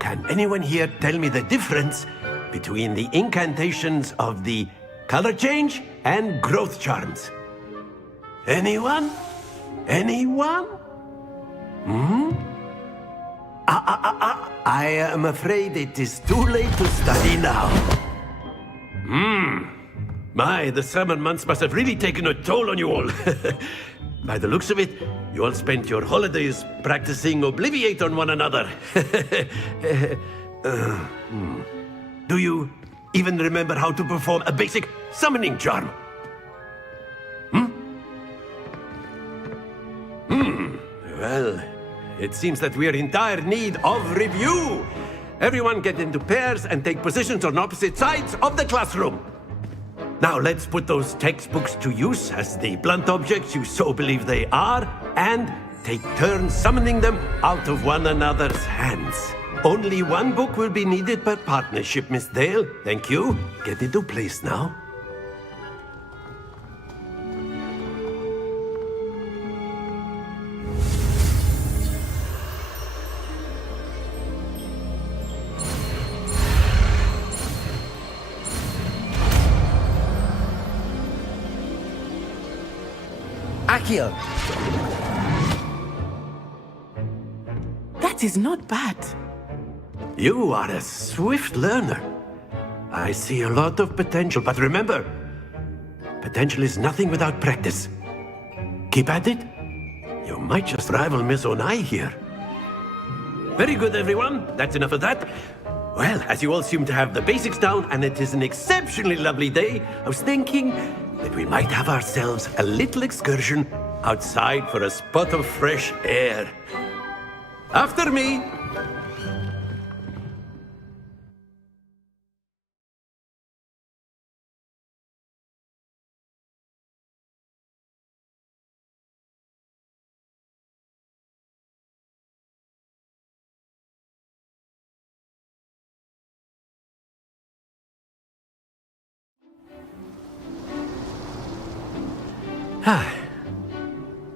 can anyone here tell me the difference between the incantations of the color change and growth charms? Anyone? Anyone? I am afraid it is too late to study now. My, the summer months must have really taken a toll on you all. By the looks of it, you all spent your holidays practicing Obliviate on one another. Do you even remember how to perform a basic summoning charm? Well, it seems that we are in dire need of review. Everyone get into pairs and take positions on opposite sides of the classroom. Now let's put those textbooks to use as the blunt objects you so believe they are, and take turns summoning them out of one another's hands. Only one book will be needed per partnership, Miss Dale. Thank you. Get into place now. Akio! That is not bad. You are a swift learner. I see a lot of potential, but remember, potential is nothing without practice. Keep at it. You might just rival Miss Onai here. Very good, everyone. That's enough of that. Well, as you all seem to have the basics down, and it is an exceptionally lovely day, I was thinking that we might have ourselves a little excursion outside for a spot of fresh air. After me.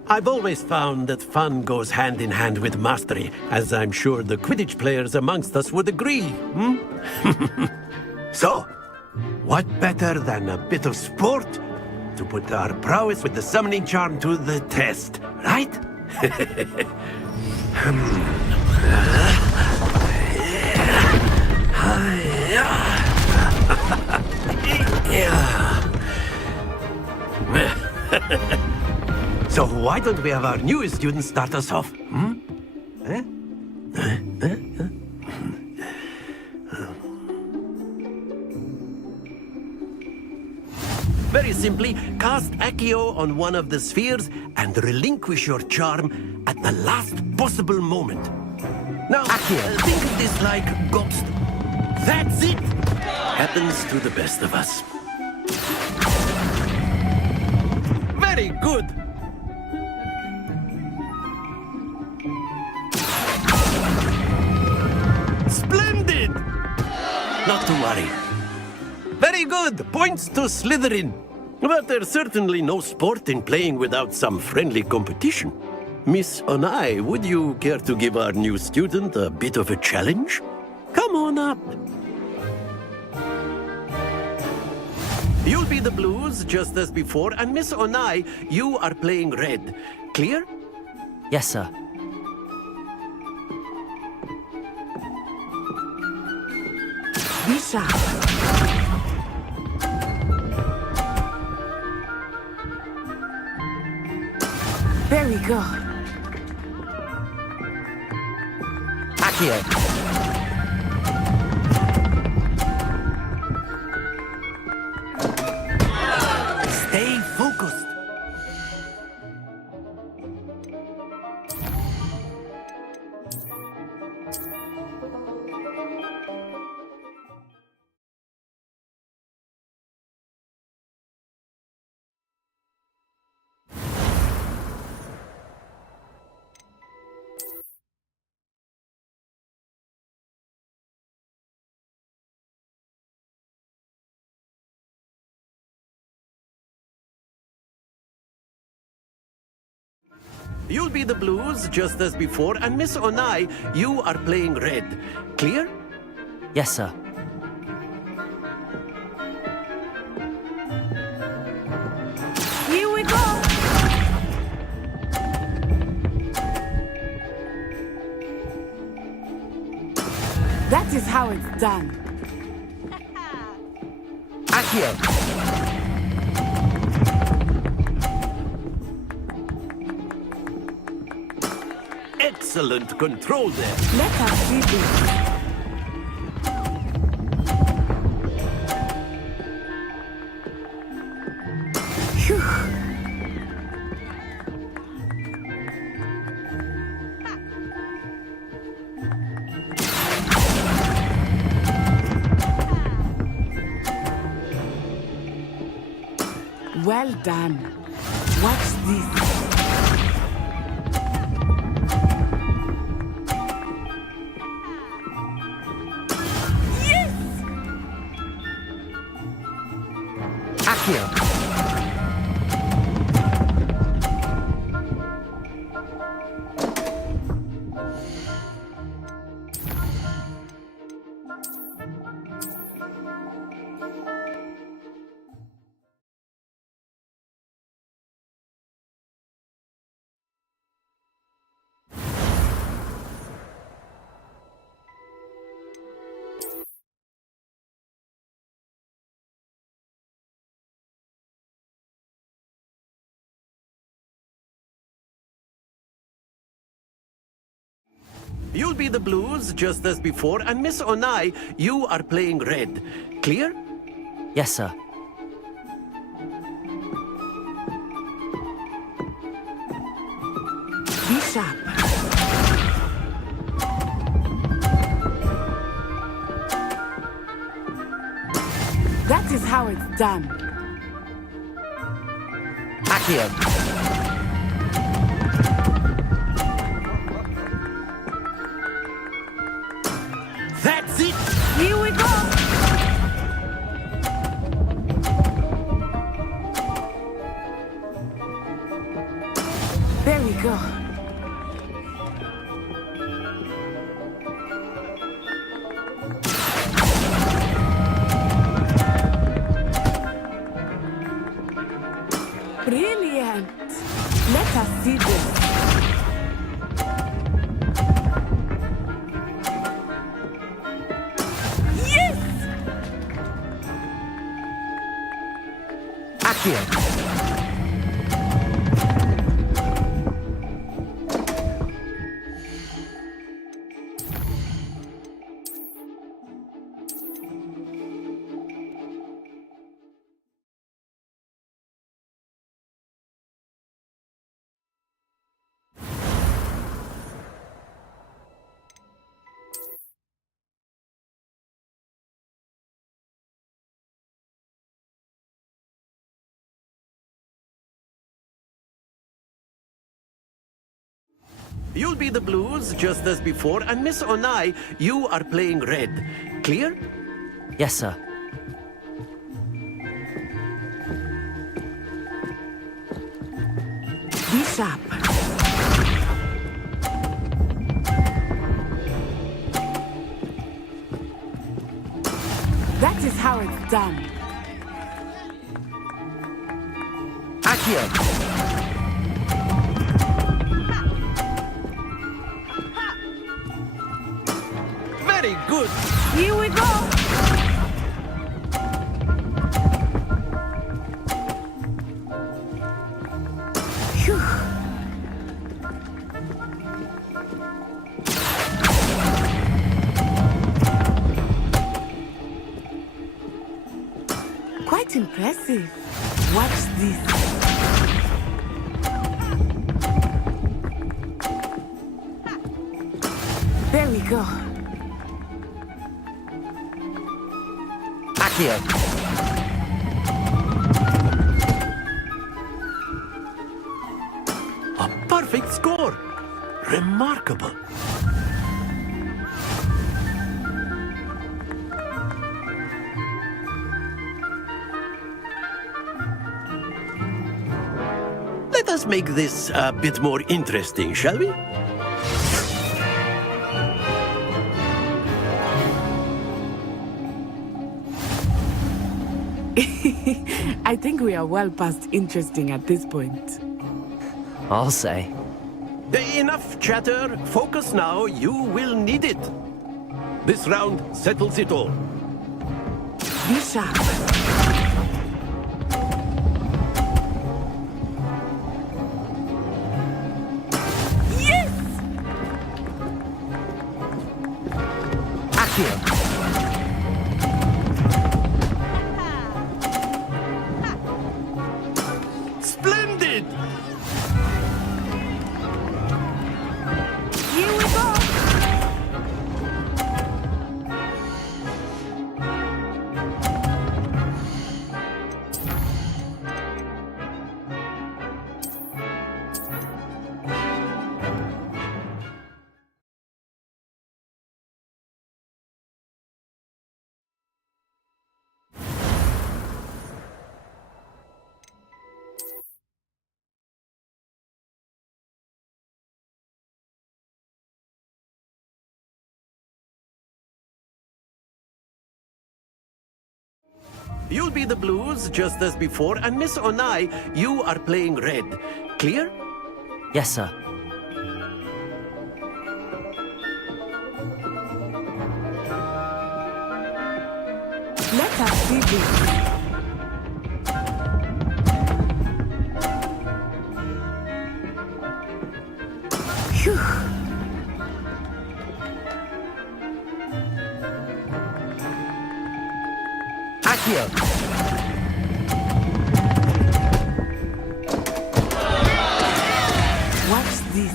I've always found that fun goes hand in hand with mastery, as I'm sure the Quidditch players amongst us would agree, So, what better than a bit of sport to put our prowess with the summoning charm to the test, right? So why don't we have our newest student start us off? Very simply, cast Accio on one of the spheres and relinquish your charm at the last possible moment. Now, think of this like ghost. That's it! Happens to the best of us. Very good! Splendid! Not to worry. Very good! Points to Slytherin. But there's certainly no sport in playing without some friendly competition. Miss Onai, would you care to give our new student a bit of a challenge? Come on up. You'll be the blues, just as before, and Miss Onai, you are playing red. Clear? Yes, sir. Be sharp. Very good. Accio. Stay focused. You'll be the blues, just as before, and Miss Onai, you are playing red. Clear? Yes, sir. Here we go. That is how it's done. Accio. Excellent control there. Let us see this. Phew. Well done. Watch this. Accio. You'll be the blues, just as before, and Miss Onai, you are playing red. Clear? Yes, sir. Be sharp. That is how it's done. Accio. That's it! Here we go! There we go. Brilliant! Let us see this. Yes! Accio. You'll be the blues, just as before, and Miss Onai, you are playing red. Clear? Yes, sir. Be sharp. That is how it's done. Accio. Very good! Here we go! Phew. Quite impressive. Watch this. There we go. Accio. A perfect score! Remarkable! Let us make this a bit more interesting, shall we? I think we are well past interesting at this point. I'll say. Enough chatter. Focus now. You will need it. This round settles it all. Be sharp. Yes! Accio. Splendid! Here we go! You'll be the blues, just as before, and Miss Onai, you are playing red. Clear? Yes, sir. Let us see this. Phew. Accio! Watch this.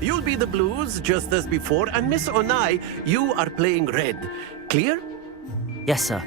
You'll be the blues, just as before, and Miss Onai, you are playing red. Clear? Yes, sir.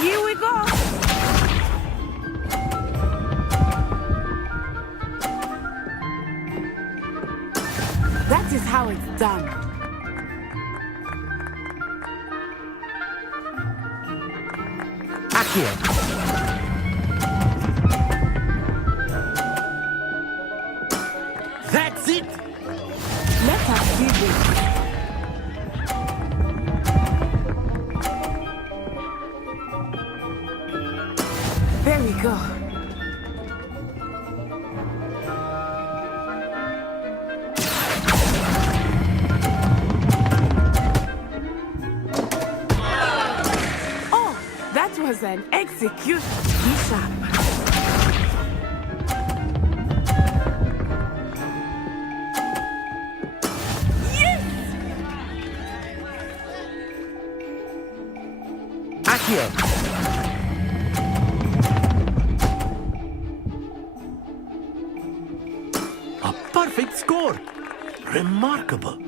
Here we go! That is how it's done. Accio! That's it! Let us do this. There we go. Oh, that was an execution. Be sharp. Yes! Accio! A perfect score! Remarkable!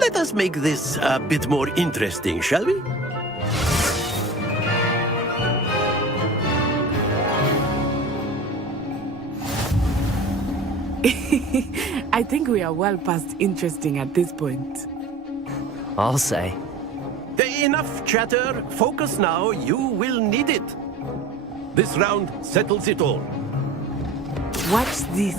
Let us make this a bit more interesting, shall we? I think we are well past interesting at this point. I'll say. Enough chatter. Focus now. You will need it. This round settles it all. Watch this.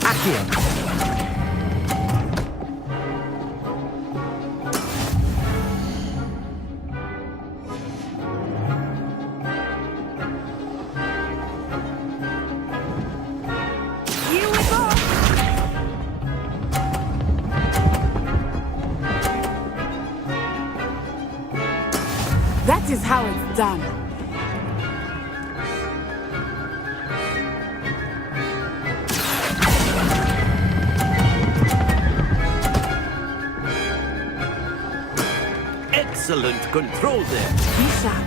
Accio! Here we go. That is how it's done. Excellent control there. Be sharp.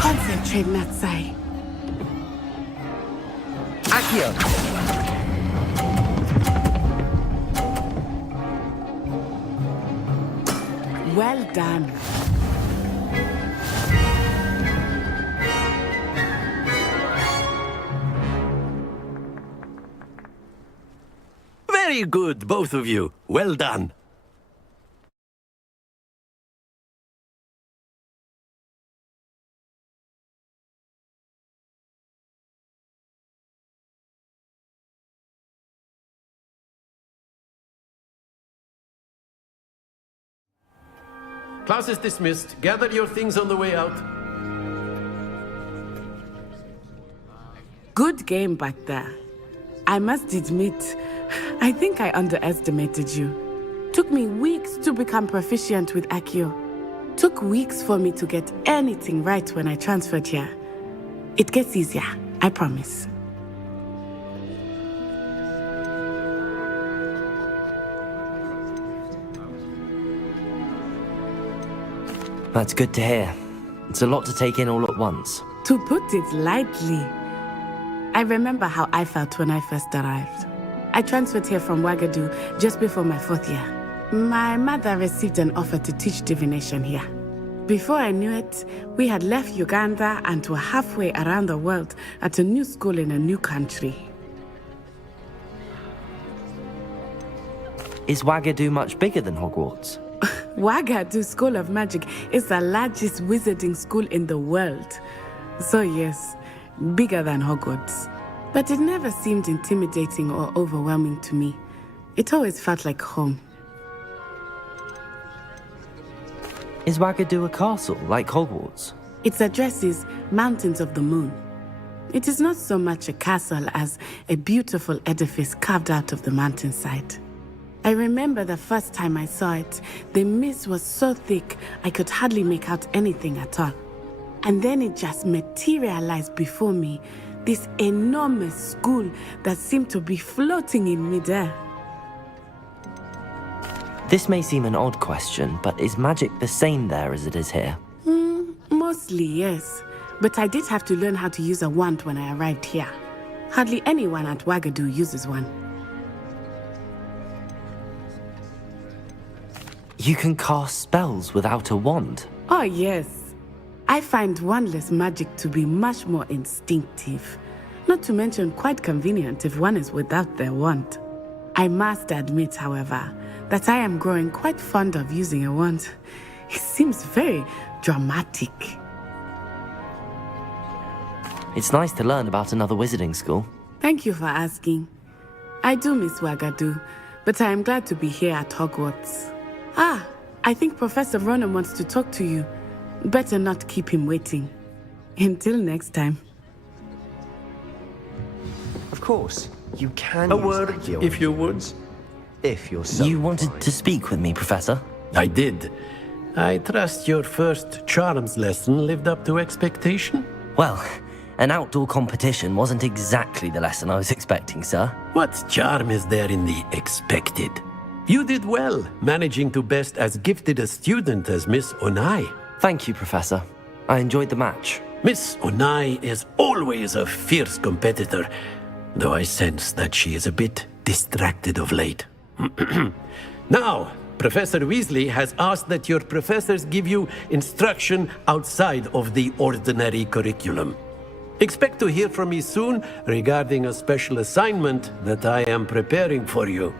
Concentrate, Natsai. Accio! Well done. Very good, both of you. Well done. Class is dismissed. Gather your things on the way out. Good game back there. I must admit, I think I underestimated you. Took me weeks to become proficient with Accio. Took weeks for me to get anything right when I transferred here. It gets easier, I promise. That's good to hear. It's a lot to take in all at once. To put it lightly, I remember how I felt when I first arrived. I transferred here from Ouagadougou just before my 4th year. My mother received an offer to teach divination here. Before I knew it, we had left Uganda and were halfway around the world at a new school in a new country. Is Ouagadougou much bigger than Hogwarts? Ouagadougou School of Magic is the largest wizarding school in the world. So yes, bigger than Hogwarts. But it never seemed intimidating or overwhelming to me. It always felt like home. Is Ouagadougou a castle, like Hogwarts? Its address is Mountains of the Moon. It is not so much a castle as a beautiful edifice carved out of the mountainside. I remember the first time I saw it, the mist was so thick I could hardly make out anything at all. And then it just materialized before me, this enormous school that seemed to be floating in midair. This may seem an odd question, but is magic the same there as it is here? Mostly, yes. But I did have to learn how to use a wand when I arrived here. Hardly anyone at Ouagadougou uses one. You can cast spells without a wand? Oh, yes. I find wandless magic to be much more instinctive. Not to mention quite convenient if one is without their wand. I must admit, however, that I am growing quite fond of using a wand. It seems very dramatic. It's nice to learn about another wizarding school. Thank you for asking. I do miss Ouagadougou, but I am glad to be here at Hogwarts. I think Professor Ronan wants to talk to you. Better not keep him waiting. Until next time. Of course, you can A use word, Accio if you would. If you're so You wanted to speak with me, Professor? I did. I trust your first charms lesson lived up to expectation? Well, an outdoor competition wasn't exactly the lesson I was expecting, sir. What charm is there in the expected? You did well, managing to best as gifted a student as Miss Onai. Thank you, Professor. I enjoyed the match. Miss Onai is always a fierce competitor, though I sense that she is a bit distracted of late. Now, Professor Weasley has asked that your professors give you instruction outside of the ordinary curriculum. Expect to hear from me soon regarding a special assignment that I am preparing for you.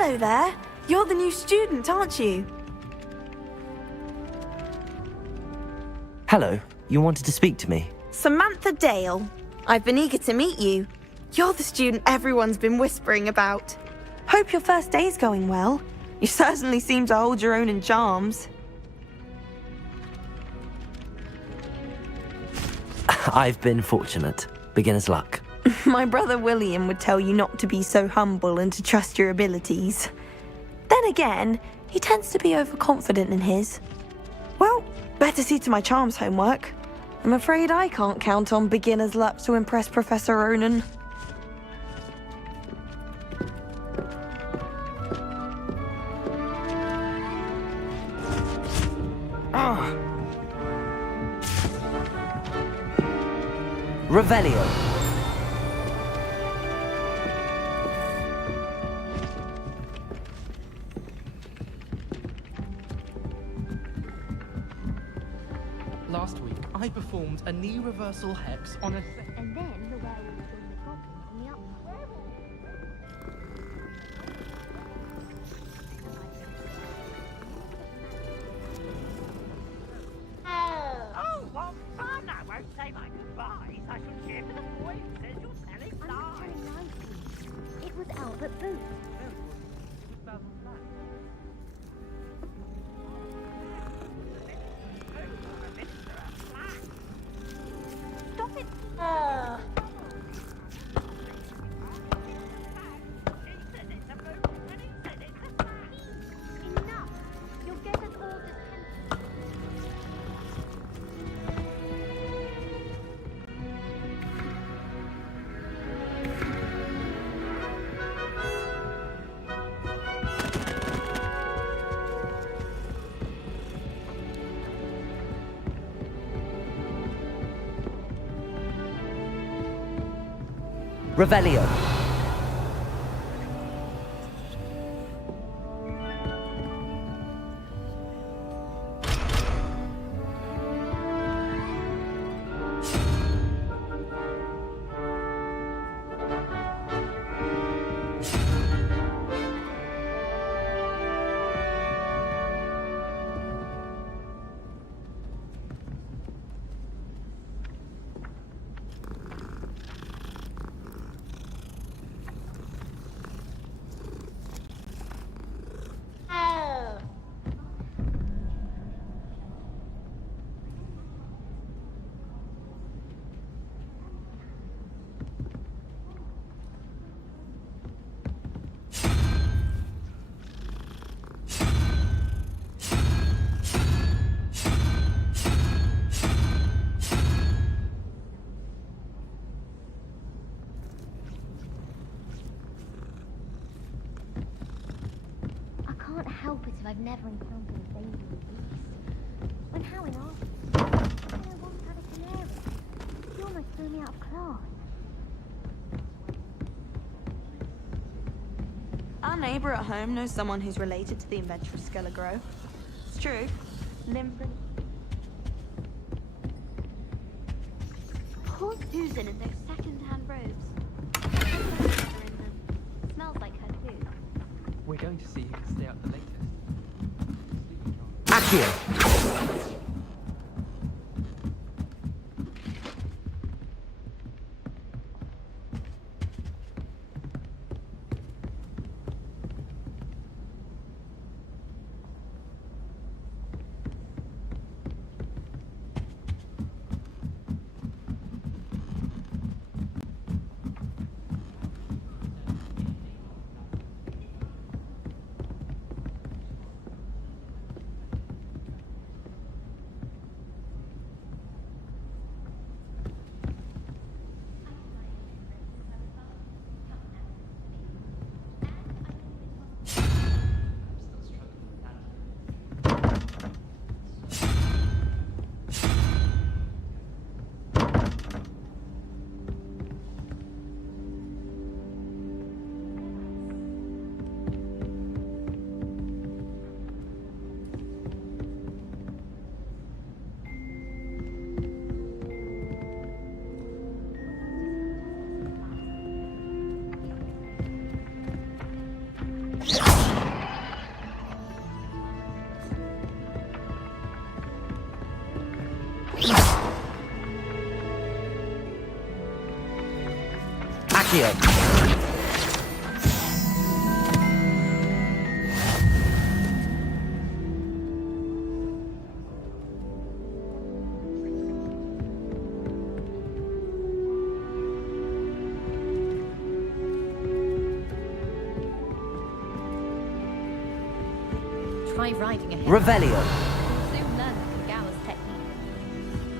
Hello there. You're the new student, aren't you? Hello, you wanted to speak to me? Samantha Dale. I've been eager to meet you. You're the student everyone's been whispering about. Hope your first day's going well. You certainly seem to hold your own in charms. I've been fortunate. Beginner's luck. My brother William would tell you not to be so humble and to trust your abilities. Then again, he tends to be overconfident in his. Well, better see to my charms homework. I'm afraid I can't count on beginner's luck to impress Professor Ronan. Revelio. Last week, I performed a knee reversal hex on a... And then the werewolf joined the goblins on the outside. Oh, what fun! I won't say my goodbyes. I shall cheer for the boy who says you're telling I'm lies. telling lies, please. It was Albert Booth. Stop it! Enough! You'll get us all detention. Revelio. I can't help it if I've never encountered a dangerous beast. When Howard asked me, I once had a canary. He almost threw me out of class. Our neighbour at home knows someone who's related to the inventor of Skelligro. It's true. Limbrin. Poor Susan in those second-hand robes. Smells like her too. We're going to see who can stay up the latest. Accio. Accio. my riding ahead. Revelio. Soon learn the Kagawa's technique.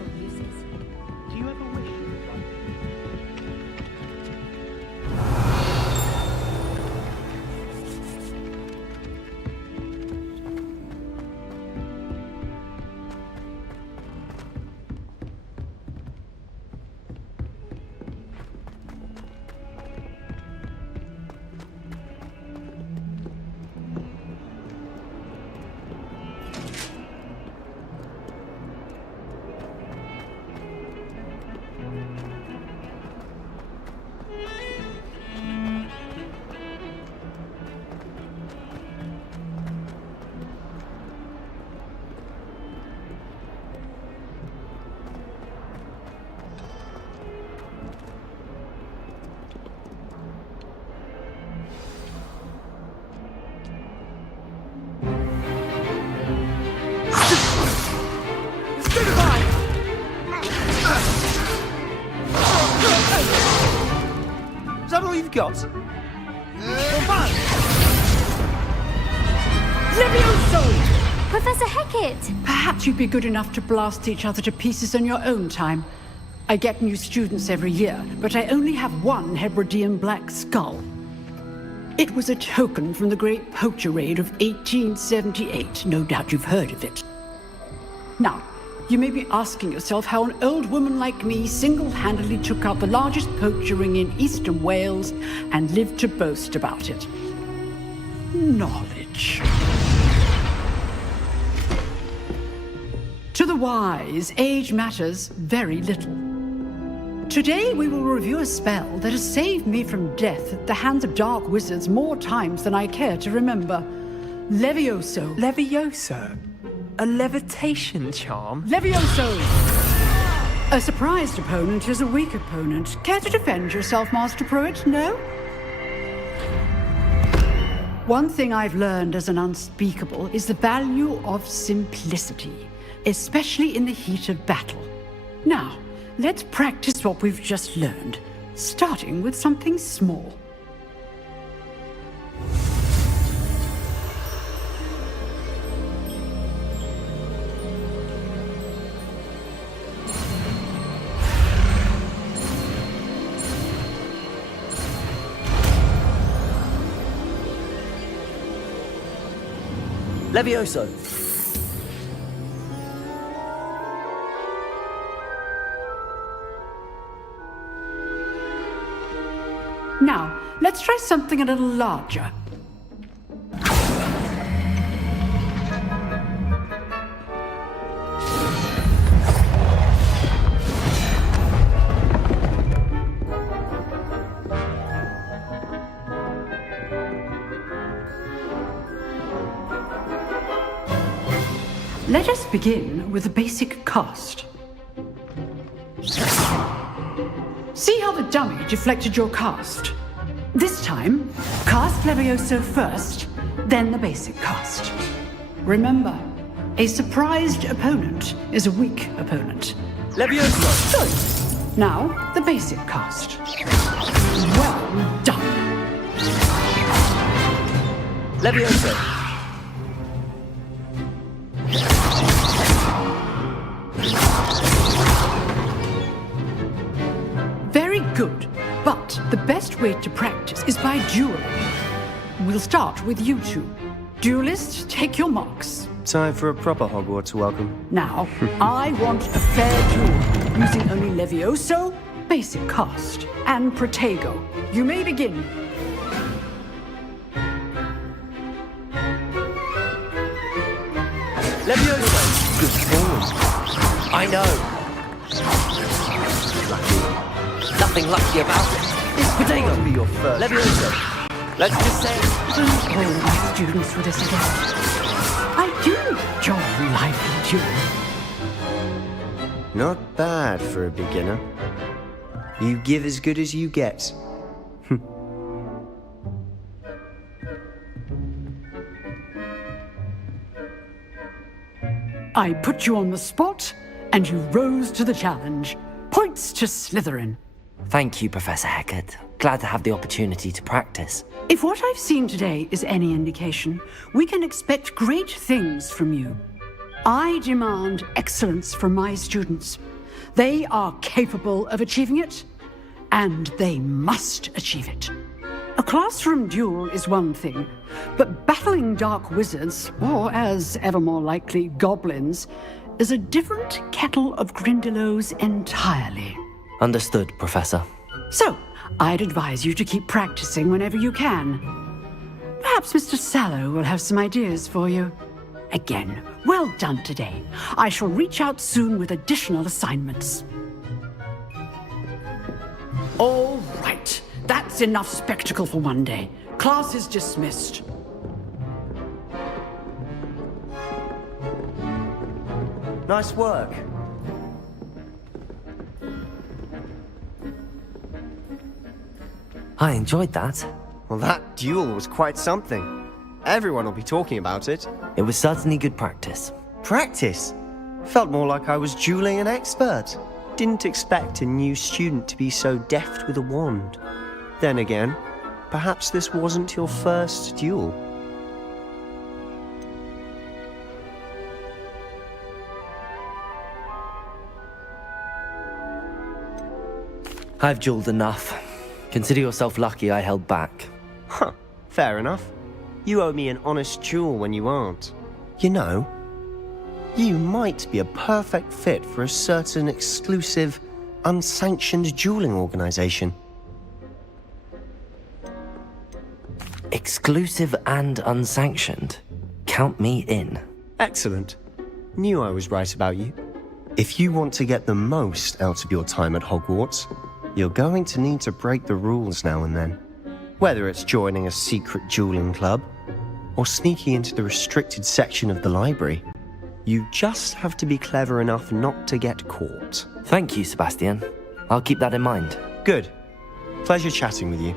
Or uses. Do you ever wish you could ride? Is that all you've got? Levioso! Professor Hecat! Perhaps you'd be good enough to blast each other to pieces in your own time. I get new students every year, but I only have one Hebridean black skull. It was a token from the Great Poacher Raid of 1878. No doubt you've heard of it. Now, you may be asking yourself how an old woman like me single-handedly took out the largest poacher ring in eastern Wales and lived to boast about it. Knowledge. To the wise, age matters very little. Today we will review a spell that has saved me from death at the hands of dark wizards more times than I care to remember. Levioso. Levioso? A levitation charm? Levioso! A surprised opponent is a weak opponent. Care to defend yourself, Master Pruitt? No? One thing I've learned as an unspeakable is the value of simplicity, especially in the heat of battle. Now, let's practice what we've just learned, starting with something small. Levioso. Now, let's try something a little larger. Let us begin with the basic cast. See how the dummy deflected your cast? This time, cast Levioso first, then the basic cast. Remember, a surprised opponent is a weak opponent. Levioso! Good. Now, the basic cast. Well done. Levioso! Very good, but the best way to practice is by dueling. We'll start with you two. Duelists, take your marks. Time for a proper Hogwarts welcome. Now, I want a fair duel, using only Levioso, basic cast, and Protego. You may begin. Levioso! Good form. I know. Nothing lucky about it. It's Protego. Be your first. Levioso. Let's just say... Don't hold my students for this again. I do enjoy lively dueling. Not bad for a beginner. You give as good as you get. I put you on the spot, and you rose to the challenge. Points to Slytherin. Thank you, Professor Hecat. Glad to have the opportunity to practice. If what I've seen today is any indication, we can expect great things from you. I demand excellence from my students. They are capable of achieving it, and they must achieve it. A classroom duel is one thing, but battling dark wizards, or as ever more likely, goblins, is a different kettle of Grindylows entirely. Understood, Professor. So, I'd advise you to keep practicing whenever you can. Perhaps Mr. Sallow will have some ideas for you. Again, well done today. I shall reach out soon with additional assignments. All right. That's enough spectacle for one day. Class is dismissed. Nice work. I enjoyed that. Well, that duel was quite something. Everyone will be talking about it. It was certainly good practice. Practice? Felt more like I was dueling an expert. Didn't expect a new student to be so deft with a wand. Then again, perhaps this wasn't your first duel. I've dueled enough. Consider yourself lucky I held back. Huh, fair enough. You owe me an honest duel when you aren't. You know, you might be a perfect fit for a certain exclusive, unsanctioned dueling organization. Exclusive and unsanctioned. Count me in. Excellent. Knew I was right about you. If you want to get the most out of your time at Hogwarts, you're going to need to break the rules now and then. Whether it's joining a secret dueling club, or sneaking into the restricted section of the library, you just have to be clever enough not to get caught. Thank you, Sebastian. I'll keep that in mind. Good. Pleasure chatting with you.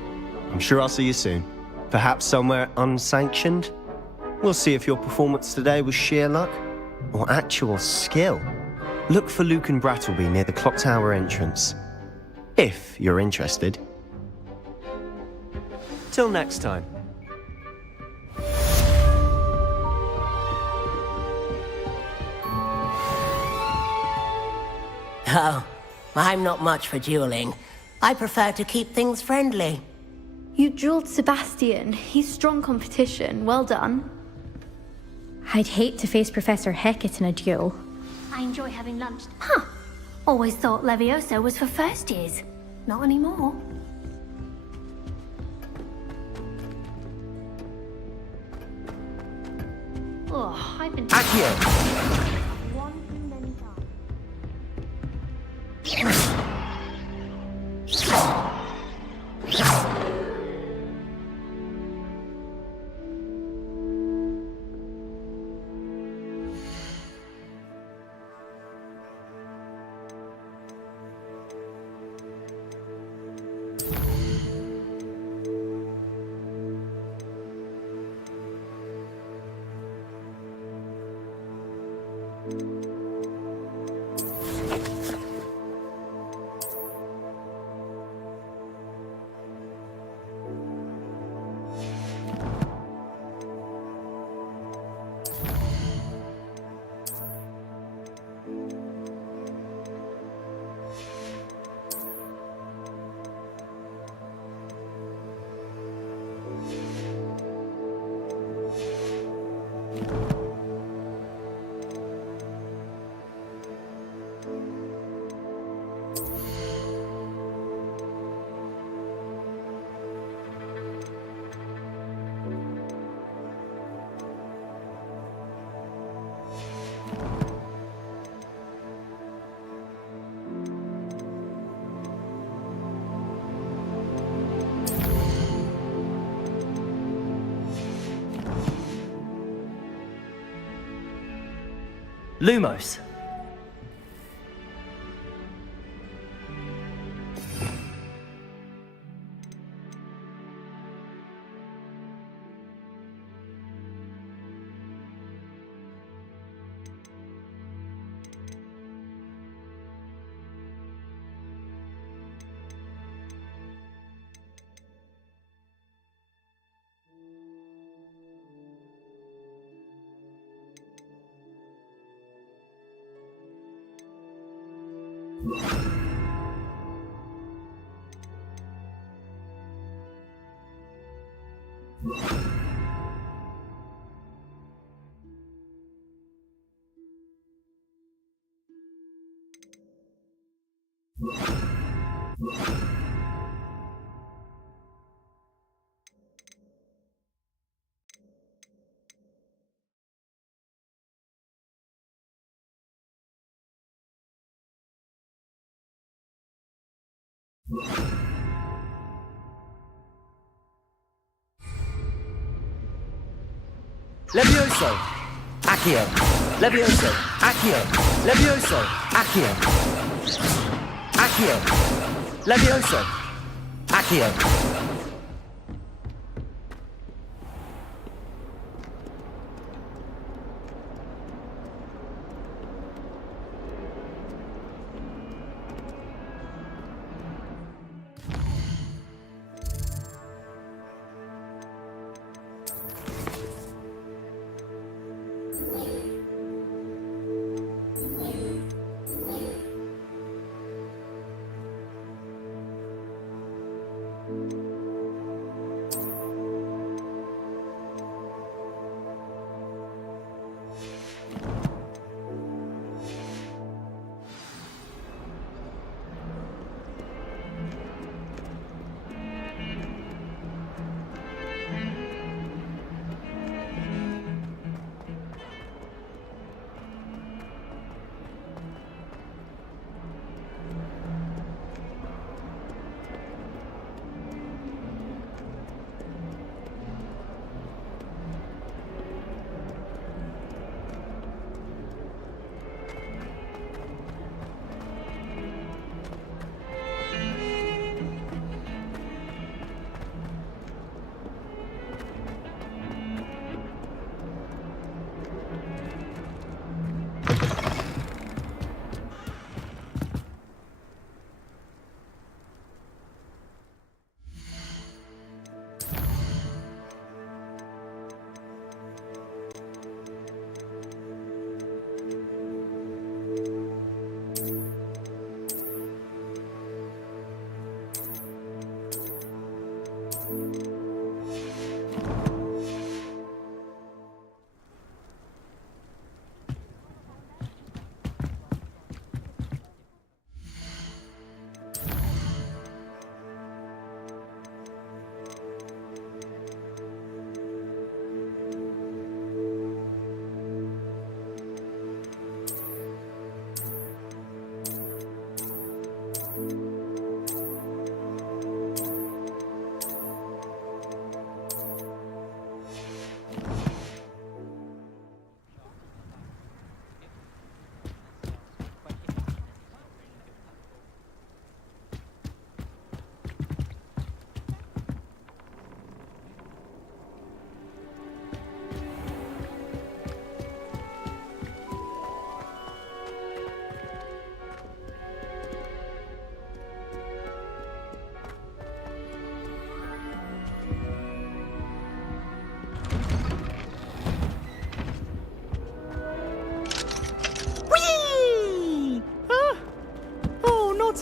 I'm sure I'll see you soon. Perhaps somewhere unsanctioned? We'll see if your performance today was sheer luck, or actual skill. Look for Luke and Brattleby near the clock tower entrance. If you're interested. Till next time. Oh, I'm not much for dueling. I prefer to keep things friendly. You dueled Sebastian. He's strong competition. Well done. I'd hate to face Professor Hecat in a duel. I enjoy having lunch. Huh. Always thought Levioso was for first years. Not anymore. Oh, I've been... One too many times. Lumos. Levioso! Accio! Levioso! Accio! Levioso! Accio! Accio! Levioso! Accio!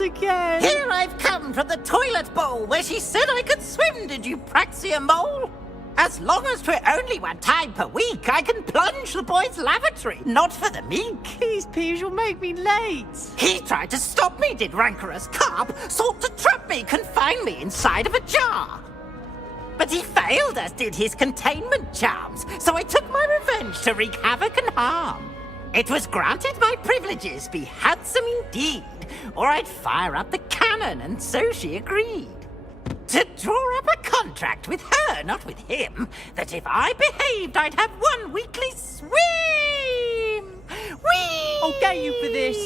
Again. Here I've come from the toilet bowl where she said I could swim, did you Praxia mole? As long as 'twere only one time per week, I can plunge the boy's lavatory, not for the meek. These peas will make me late. He tried to stop me, did rancorous carp, sought to trap me, confine me inside of a jar. But he failed, as did his containment charms, so I took my revenge to wreak havoc and harm. It was granted my privileges be handsome indeed, or I'd fire up the cannon, and so she agreed. To draw up a contract with her, not with him, that if I behaved, I'd have one weekly swim! Whee! I'll get you for this!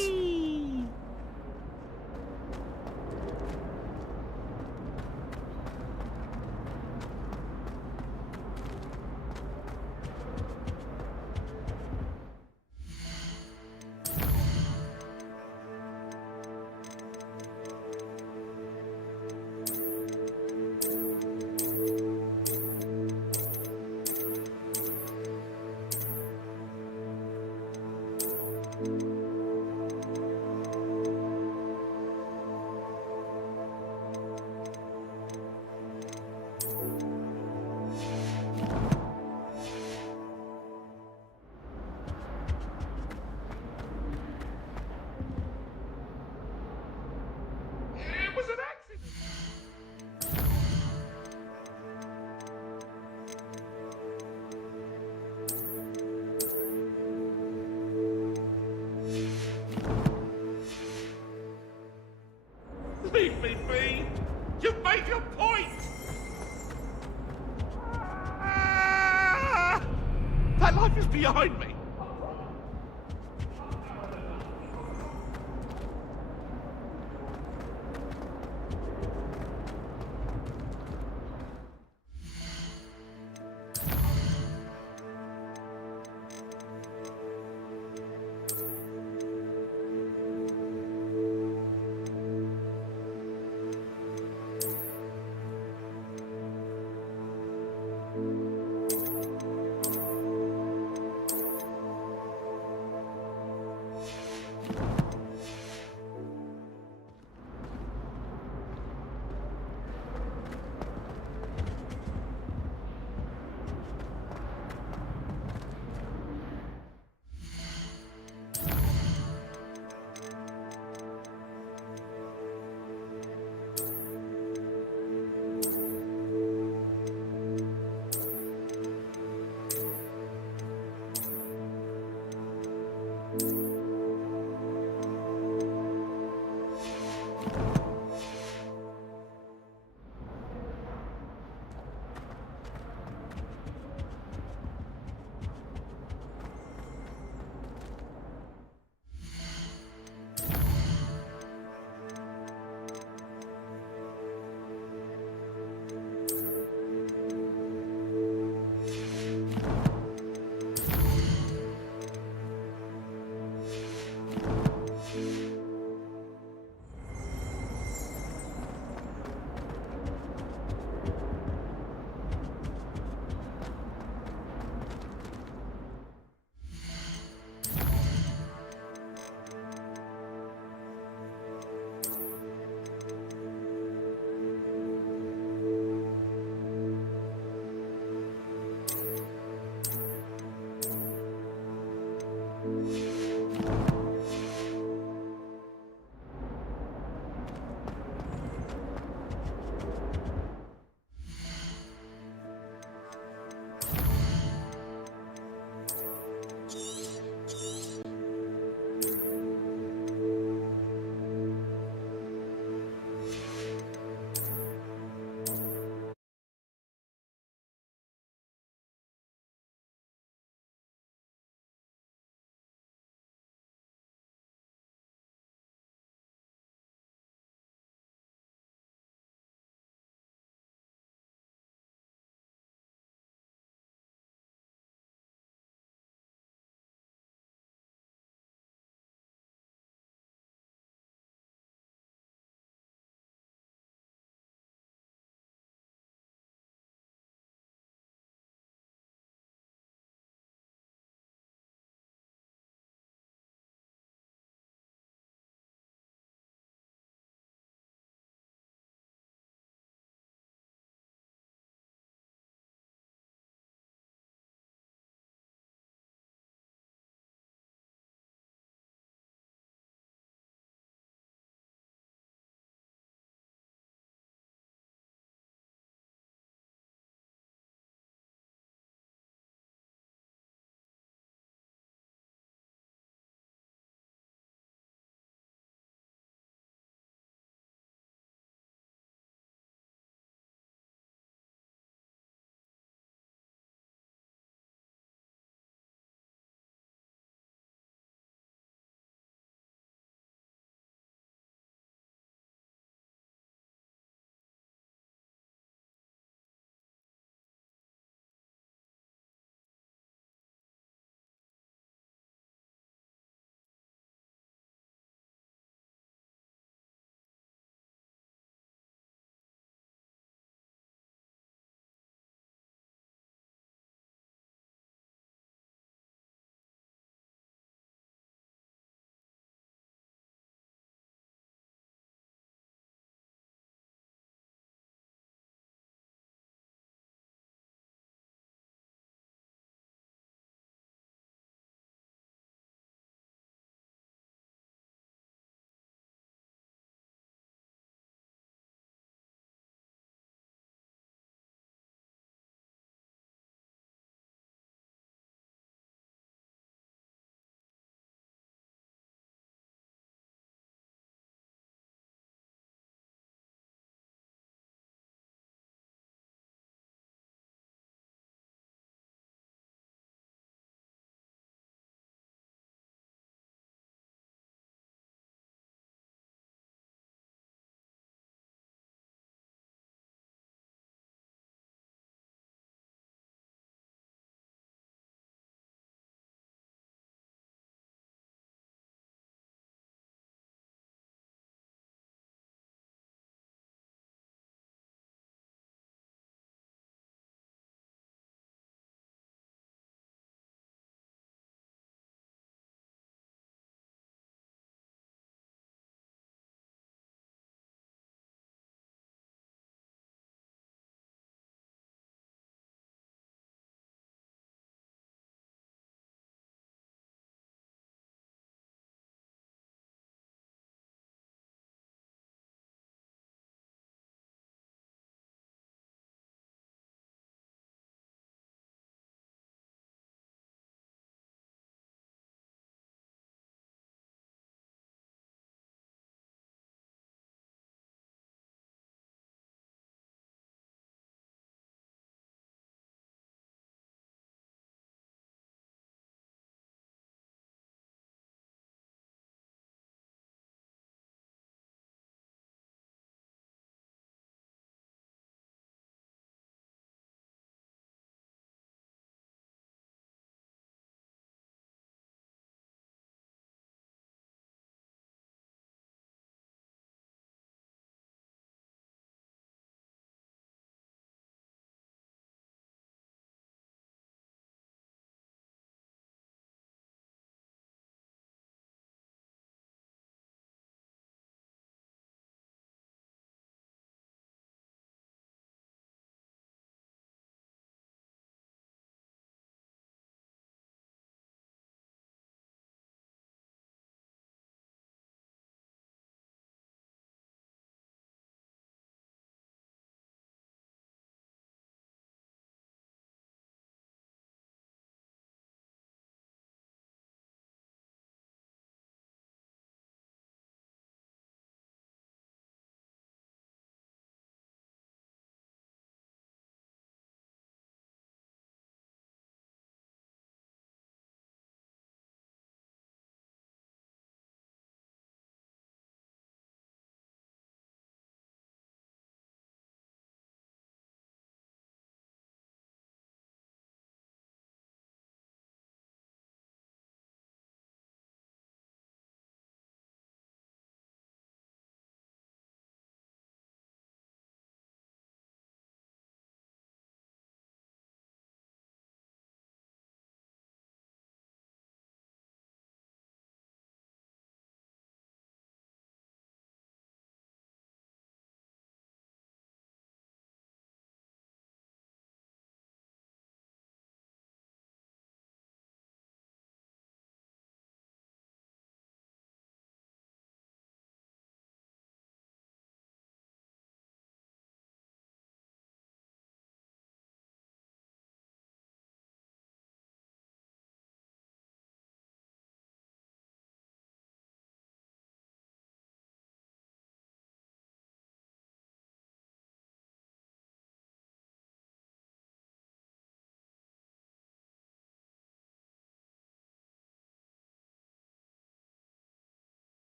Leave me be! You've made your point! Ah! That life is behind me.